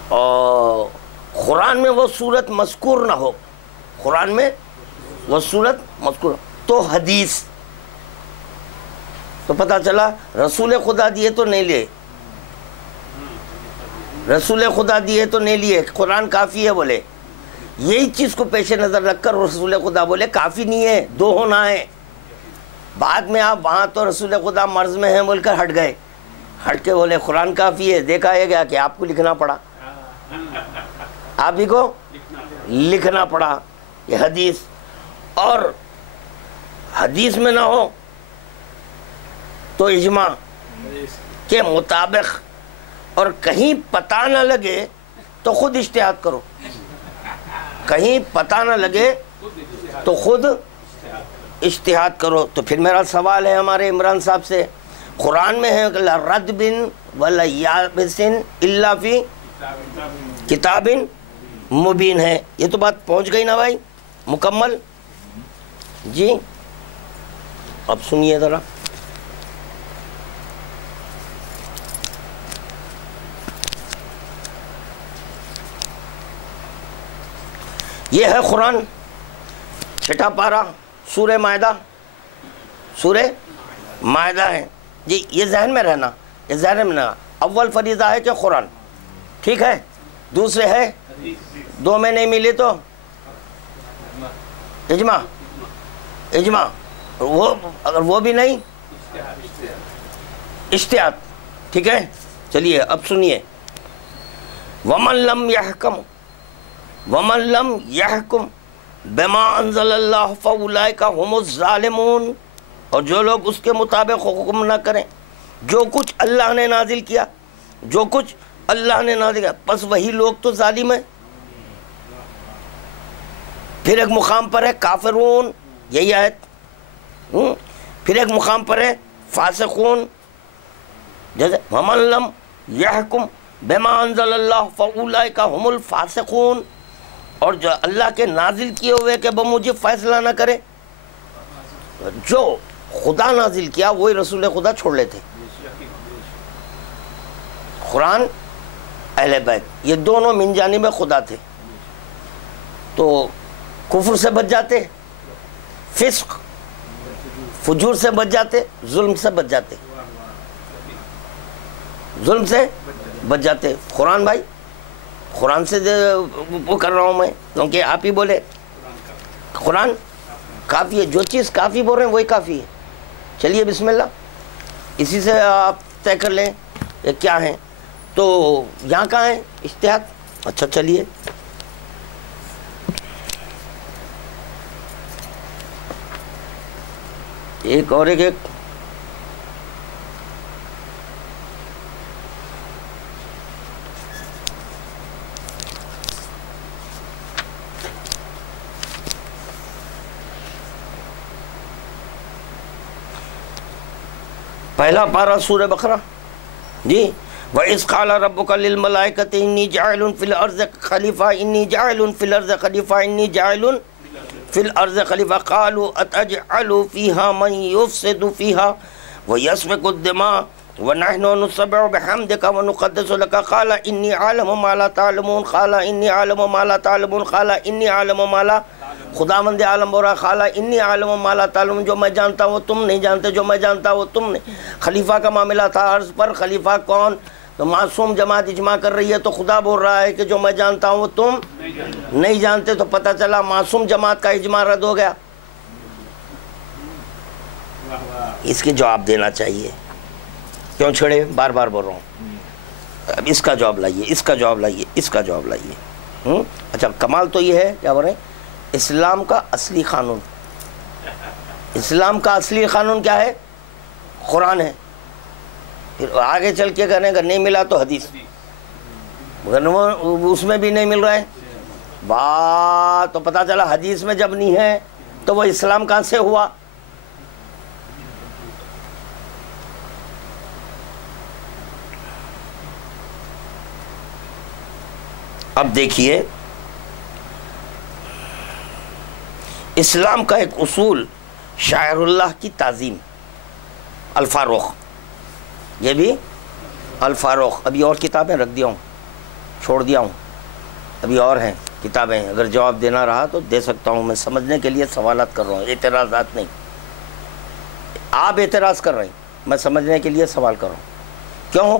اور قرآن میں وہ صورت مذکور نہ ہو، قرآن میں وہ صورت مذکور تو حدیث، تو پتہ چلا رسول خدا دیے تو نہیں لیے، رسول خدا دیے تو نہیں لیے، قرآن کافی ہے بولے، یہی چیز کو پیش نظر رکھ کر رسول خدا بولے کافی نہیں ہے، دو ہونا ہے۔ بعد میں آپ وہاں تو رسول خدا مرض میں ہیں بول کر ہٹ گئے، ہٹ کے بولے قرآن کافی ہے، دیکھا یہ گیا کہ آپ کو لکھنا پڑا، آپ ہی کو لکھنا پڑا یہ حدیث، اور حدیث میں نہ ہو تو اجماع کے مطابق، اور کہیں پتہ نہ لگے تو خود اجتہاد کرو، کہیں پتہ نہ لگے تو خود اجتہاد کرو۔ تو پھر میرا سوال ہے ہمارے عمران صاحب سے، قرآن میں ہے رد بن ولا یابسن الا فی کتاب مبین ہے، یہ تو بات پہنچ گئی نا بھائی مکمل؟ جی اب سنیے ذرا، یہ ہے قرآن، چھٹا پارہ سورہ مائدہ، سورہ مائدہ ہے جی، یہ ذہن میں رہنا، یہ ذہن میں رہنا، اول فریضہ ہے کہ قرآن، ٹھیک ہے، دوسرے ہے دو میں نہیں ملی تو اجماع، اجماع، وہ اگر وہ بھی نہیں اجتہاد، ٹھیک ہے۔ چلیے اب سنیے، وَمَن لَمْ يَحْكَمْ وَمَن لَمْ يَحْكُمْ بِمَا أَنزَلَ اللَّهُ فَأُولَئِكَ هُمُ الظَّالِمُونَ، اور جو لوگ اس کے مطابق حکم نہ کریں، جو کچھ اللہ نے نازل کیا، جو کچھ اللہ نے نازل کیا، بس وہی لوگ تو ظالم ہیں۔ پھر ایک مقام پر ہے کافرون، یہی آیت، پھر ایک مقام پر ہے فاسقون، جیسے وَمَن لَمْ يَحْكُمْ بِمَا أَنزَلَ اللَّهُ فَأُولَئِكَ هُمُ الْفَاسِقُونَ، اور جو اللہ کے نازل کیے ہوئے کہ بموجب فیصلہ نہ کرے، جو خدا نازل کیا وہی رسول خدا چھوڑ لیتے، قرآن اہل بیت یہ دونوں من جانب خدا تھے، تو کفر سے بچ جاتے، فسق فجور سے بچ جاتے، ظلم سے بچ جاتے، ظلم سے بچ جاتے۔ قرآن بھائی، قرآن سے وہ کر رہا ہوں میں، کیونکہ آپ ہی بولے قرآن کافی ہے، جو چیز کافی بول رہے ہیں وہی کافی ہے۔ چلیے بسم اللہ، اسی سے آپ طے کر لیں یہ کیا ہیں۔ تو یہاں کہاں ہے اجتہاد؟ اچھا چلیے، ایک اور ایک پہلا پارہ سورہ بقرہ جی، وَإِذْ قَالَ رَبُّكَ لِلْمَلَائِكَةِ إِنِّي جَاعِلٌ فِي الْأَرْضِ خَلِيفَةً إِنِّي جَاعِلٌ فِي الْأَرْضِ خَلِيفَةً إِنِّي جَاعِلٌ فِي الْأَرْضِ خَلِيفَةً قَالُوا أَتَجْعَلُ فِيهَا مَن يُفْسِدُ فِيهَا وَيَسْفِكُ الدِّمَاءَ وَنَحْنُ نُسَبِّحُ بِحَمْدِكَ وَنُقَدِّسُ لَكَ قَالَ إِنِّي أَعْلَمُ مَا لَا تَعْلَمُونَ قَالَ إِنِّي أَعْلَمُ مَا لَا تَعْلَمُونَ قَالَ إِنِّي أَعْلَمُ مَا لَا، خداوند عالم بول رہا، قال انی اعلم ما لا تعلمون، جو میں جانتا ہوں تم نہیں جانتے، جو میں جانتا ہوں تم نہیں۔ خلیفہ کا معاملہ تھا عرض پر، خلیفہ کون؟ تو معصوم جماعت اجماع کر رہی ہے، تو خدا بول رہا ہے کہ جو میں جانتا ہوں تم نہیں جانتے، تو پتہ چلا معصوم جماعت کا اجماع رد ہو گیا۔ اس کی جواب دینا چاہیے، کیوں چھڑے؟ بار بار بول رہا ہوں، اب اس کا جواب لائیے، اس کا جواب لائیے، اس کا جواب لائیے۔ اچھا کمال تو یہ ہے، کیا بول رہے ہیں؟ اسلام کا اصلی قانون، اسلام کا اصلی قانون کیا ہے؟ قرآن ہے۔ پھر آگے چل کے کرنے اگر نہیں ملا تو حدیث، مگر اس میں بھی نہیں مل رہا ہے بات، تو پتہ چلا حدیث میں جب نہیں ہے تو وہ اسلام کہاں سے ہوا؟ اب دیکھیے، اسلام کا ایک اصول شاعر اللہ کی تعظیم، الفاروق، یہ بھی الفاروق، ابھی اور کتابیں رکھ دیا ہوں، چھوڑ دیا ہوں، ابھی اور ہیں کتابیں، اگر جواب دینا رہا تو دے سکتا ہوں، میں سمجھنے کے لیے سوالات کر رہا ہوں، اعتراضات نہیں۔ آپ اعتراض کر رہے ہیں، میں سمجھنے کے لیے سوال کر رہا ہوں۔ کیوں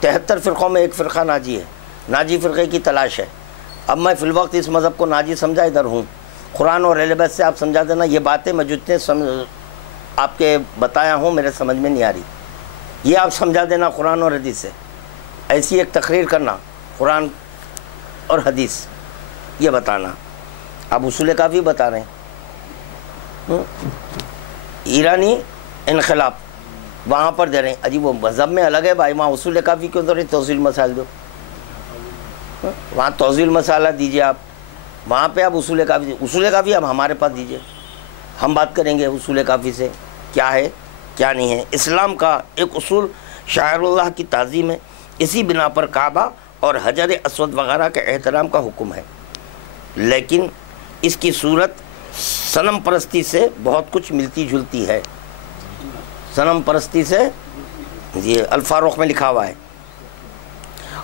73 فرقوں میں ایک فرقہ ناجی ہے، ناجی فرقے کی تلاش ہے۔ اب میں فی الوقت اس مذہب کو ناجی سمجھا ادھر ہوں، قرآن اور اہل بیت سے آپ سمجھا دینا۔ یہ باتیں میں جتنے آپ کے بتایا ہوں میرے سمجھ میں نہیں آ رہی، یہ آپ سمجھا دینا قرآن اور حدیث سے۔ ایسی ایک تقریر کرنا قرآن اور حدیث، یہ بتانا۔ آپ اصول کافی بتا رہے ہیں، ایرانی انقلاب وہاں پر دے رہے ہیں، عجیب وہ مذہب میں الگ ہے بھائی، وہاں اصول کافی کیوں دے رہے ہیں؟ توضیح المسائل دو، وہاں توضیح المسائل دیجیے آپ، وہاں پہ آپ اصول کافی اب ہمارے پاس دیجیے، ہم بات کریں گے اصول کافی سے کیا ہے کیا نہیں ہے۔ اسلام کا ایک اصول شاعر اللہ کی تعظیم ہے، اسی بنا پر کعبہ اور حجر اسود وغیرہ کے احترام کا حکم ہے، لیکن اس کی صورت صنم پرستی سے بہت کچھ ملتی جلتی ہے، صنم پرستی سے، یہ الفاروق میں لکھا ہوا ہے۔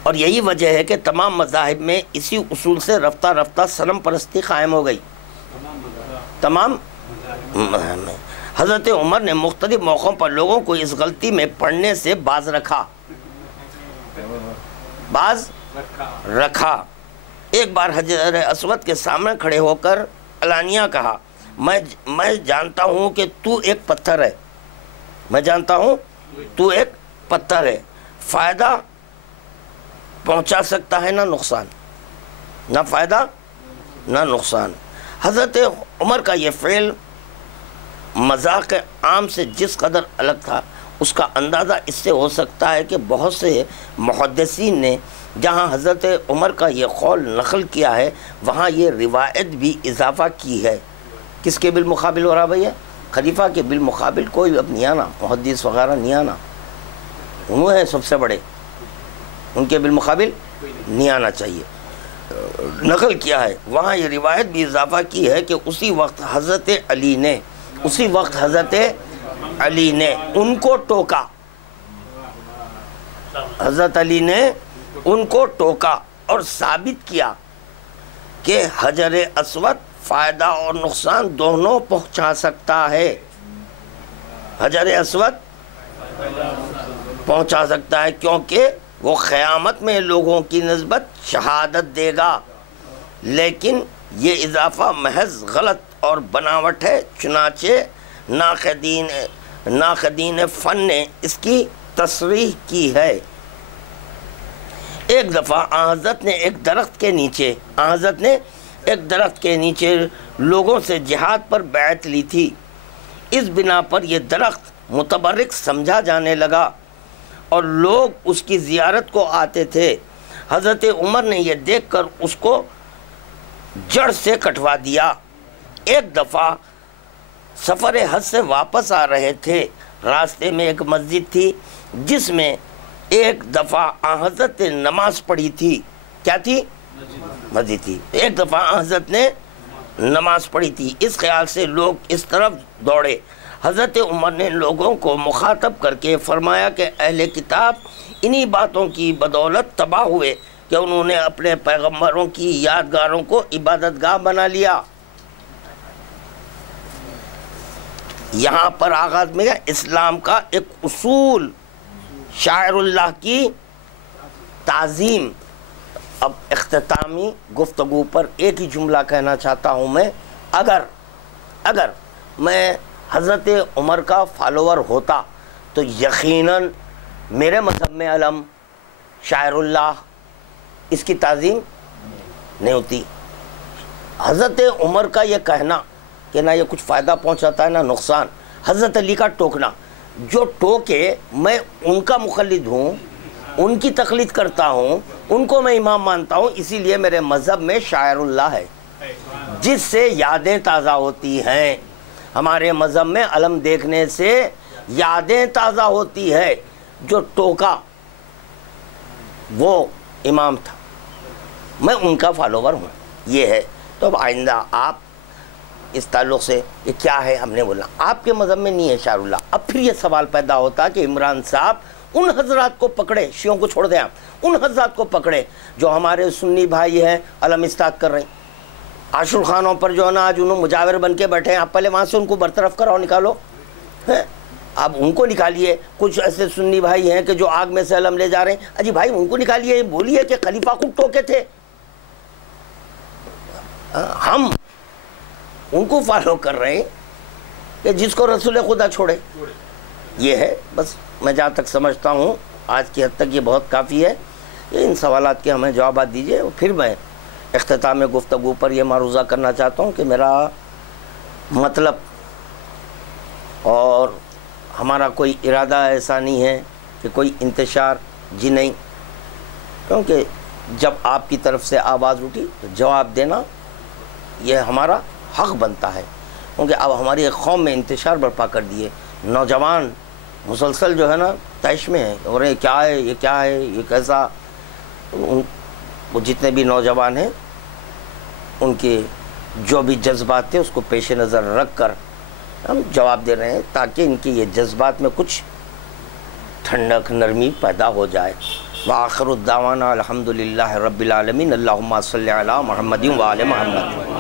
اور یہی وجہ ہے کہ تمام مذاہب میں اسی اصول سے رفتہ رفتہ صنم پرستی قائم ہو گئی، تمام مذاہب میں۔ حضرت عمر نے مختلف موقعوں پر لوگوں کو اس غلطی میں پڑھنے سے باز رکھا۔ ایک بار حجر اسود کے سامنے کھڑے ہو کر علانیہ کہا، میں جانتا ہوں کہ تو ایک پتھر ہے، میں جانتا ہوں تو ایک پتھر ہے، فائدہ پہنچا سکتا ہے نہ نقصان، نہ فائدہ نہ نقصان۔ حضرت عمر کا یہ فعل مذاق عام سے جس قدر الگ تھا، اس کا اندازہ اس سے ہو سکتا ہے کہ بہت سے محدثین نے جہاں حضرت عمر کا یہ قول نقل کیا ہے وہاں یہ روایت بھی اضافہ کی ہے۔ کس کے بالمقابل ہو رہا بھئی ہے؟ خلیفہ کے بالمقابل کوئی اب نہیں آنا، محدث وغیرہ نہیں آنا، انہوں ہیں سب سے بڑے، ان کے بالمقابل نہیں آنا چاہیے۔ نقل کیا ہے وہاں یہ روایت بھی اضافہ کی ہے کہ اسی وقت حضرت علی نے ان کو ٹوکا، حضرت علی نے ان کو ٹوکا اور ثابت کیا کہ حجر اسود فائدہ اور نقصان دونوں پہنچا سکتا ہے، حجر اسود پہنچا سکتا ہے، کیونکہ وہ قیامت میں لوگوں کی نسبت شہادت دے گا۔ لیکن یہ اضافہ محض غلط اور بناوٹ ہے، چنانچہ ناقدین فن نے اس کی تصریح کی ہے۔ ایک دفعہ حضرت نے ایک درخت کے نیچے لوگوں سے جہاد پر بیعت لی تھی، اس بنا پر یہ درخت متبرک سمجھا جانے لگا اور لوگ اس کی زیارت کو آتے تھے۔ حضرت عمر نے یہ دیکھ کر اس کو جڑ سے کٹوا دیا۔ ایک دفعہ سفر حج سے واپس آ رہے تھے، راستے میں ایک مسجد تھی جس میں ایک دفعہ حضرت نے نماز پڑھی تھی۔ کیا تھی؟ مسجد تھی۔ ایک دفعہ حضرت نے نماز پڑھی تھی، اس خیال سے لوگ اس طرف دوڑے۔ حضرت عمر نے لوگوں کو مخاطب کر کے فرمایا کہ اہل کتاب انہی باتوں کی بدولت تباہ ہوئے کہ انہوں نے اپنے پیغمبروں کی یادگاروں کو عبادت گاہ بنا لیا۔ یہاں پر آغاز میں اسلام کا ایک اصول شاعر اللہ کی تعظیم۔ اب اختتامی گفتگو پر ایک ہی جملہ کہنا چاہتا ہوں میں، اگر میں حضرت عمر کا فالوور ہوتا تو یقیناً میرے مذہب میں علم شاعر اللہ اس کی تعظیم نہیں ہوتی۔ حضرت عمر کا یہ کہنا کہ نہ یہ کچھ فائدہ پہنچاتا ہے نہ نقصان، حضرت علی کا ٹوکنا، جو ٹوکے میں ان کا مقلد ہوں، ان کی تقلید کرتا ہوں، ان کو میں امام مانتا ہوں، اسی لیے میرے مذہب میں شاعر اللہ ہے جس سے یادیں تازہ ہوتی ہیں۔ ہمارے مذہب میں علم دیکھنے سے یادیں تازہ ہوتی ہے۔ جو ٹوکا وہ امام تھا، میں ان کا فالوور ہوں، یہ ہے۔ تو اب آئندہ آپ اس تعلق سے یہ کیا ہے ہم نے بولا آپ کے مذہب میں نہیں ہے شاعر اللہ، اب پھر یہ سوال پیدا ہوتا کہ عمران صاحب ان حضرات کو پکڑے، شیعوں کو چھوڑ دیں آپ، ان حضرات کو پکڑے جو ہمارے سنی بھائی ہیں علم استاد کر رہے ہیں، عاشور خانوں پر جو ہے نا آج انہوں مجاور بن کے بیٹھے ہیں، آپ پہلے وہاں سے ان کو برطرف کراؤ، نکالو، اب ان کو نکالیے۔ کچھ ایسے سنی بھائی ہیں کہ جو آگ میں سے علم لے جا رہے ہیں، اجی بھائی ان کو نکالیے، بولیے کہ خلیفہ خود ٹوکے تھے، ہم ان کو فالو کر رہے ہیں کہ جس کو رسول خدا چھوڑے۔ یہ ہے بس، میں جہاں تک سمجھتا ہوں آج کی حد تک یہ بہت کافی ہے۔ ان سوالات کے ہمیں جوابات دیجیے، اور پھر میں اختتام گفتگو پر یہ معروضہ کرنا چاہتا ہوں کہ میرا مطلب اور ہمارا کوئی ارادہ ایسا نہیں ہے کہ کوئی انتشار جی نہیں، کیونکہ جب آپ کی طرف سے آواز اٹھی تو جواب دینا یہ ہمارا حق بنتا ہے، کیونکہ اب ہماری ایک قوم میں انتشار برپا کر دیے، نوجوان مسلسل جو ہے نا تیش میں ہے، اور یہ کیا ہے، یہ کیا ہے، یہ کیسا، وہ جتنے بھی نوجوان ہیں ان کے جو بھی جذبات تھے اس کو پیش نظر رکھ کر ہم جواب دے رہے ہیں، تاکہ ان کی یہ جذبات میں کچھ ٹھنڈک نرمی پیدا ہو جائے۔ وآخر الدعوانا الحمدللہ رب العالمین، اللہم صلی علی محمد و آل محمد۔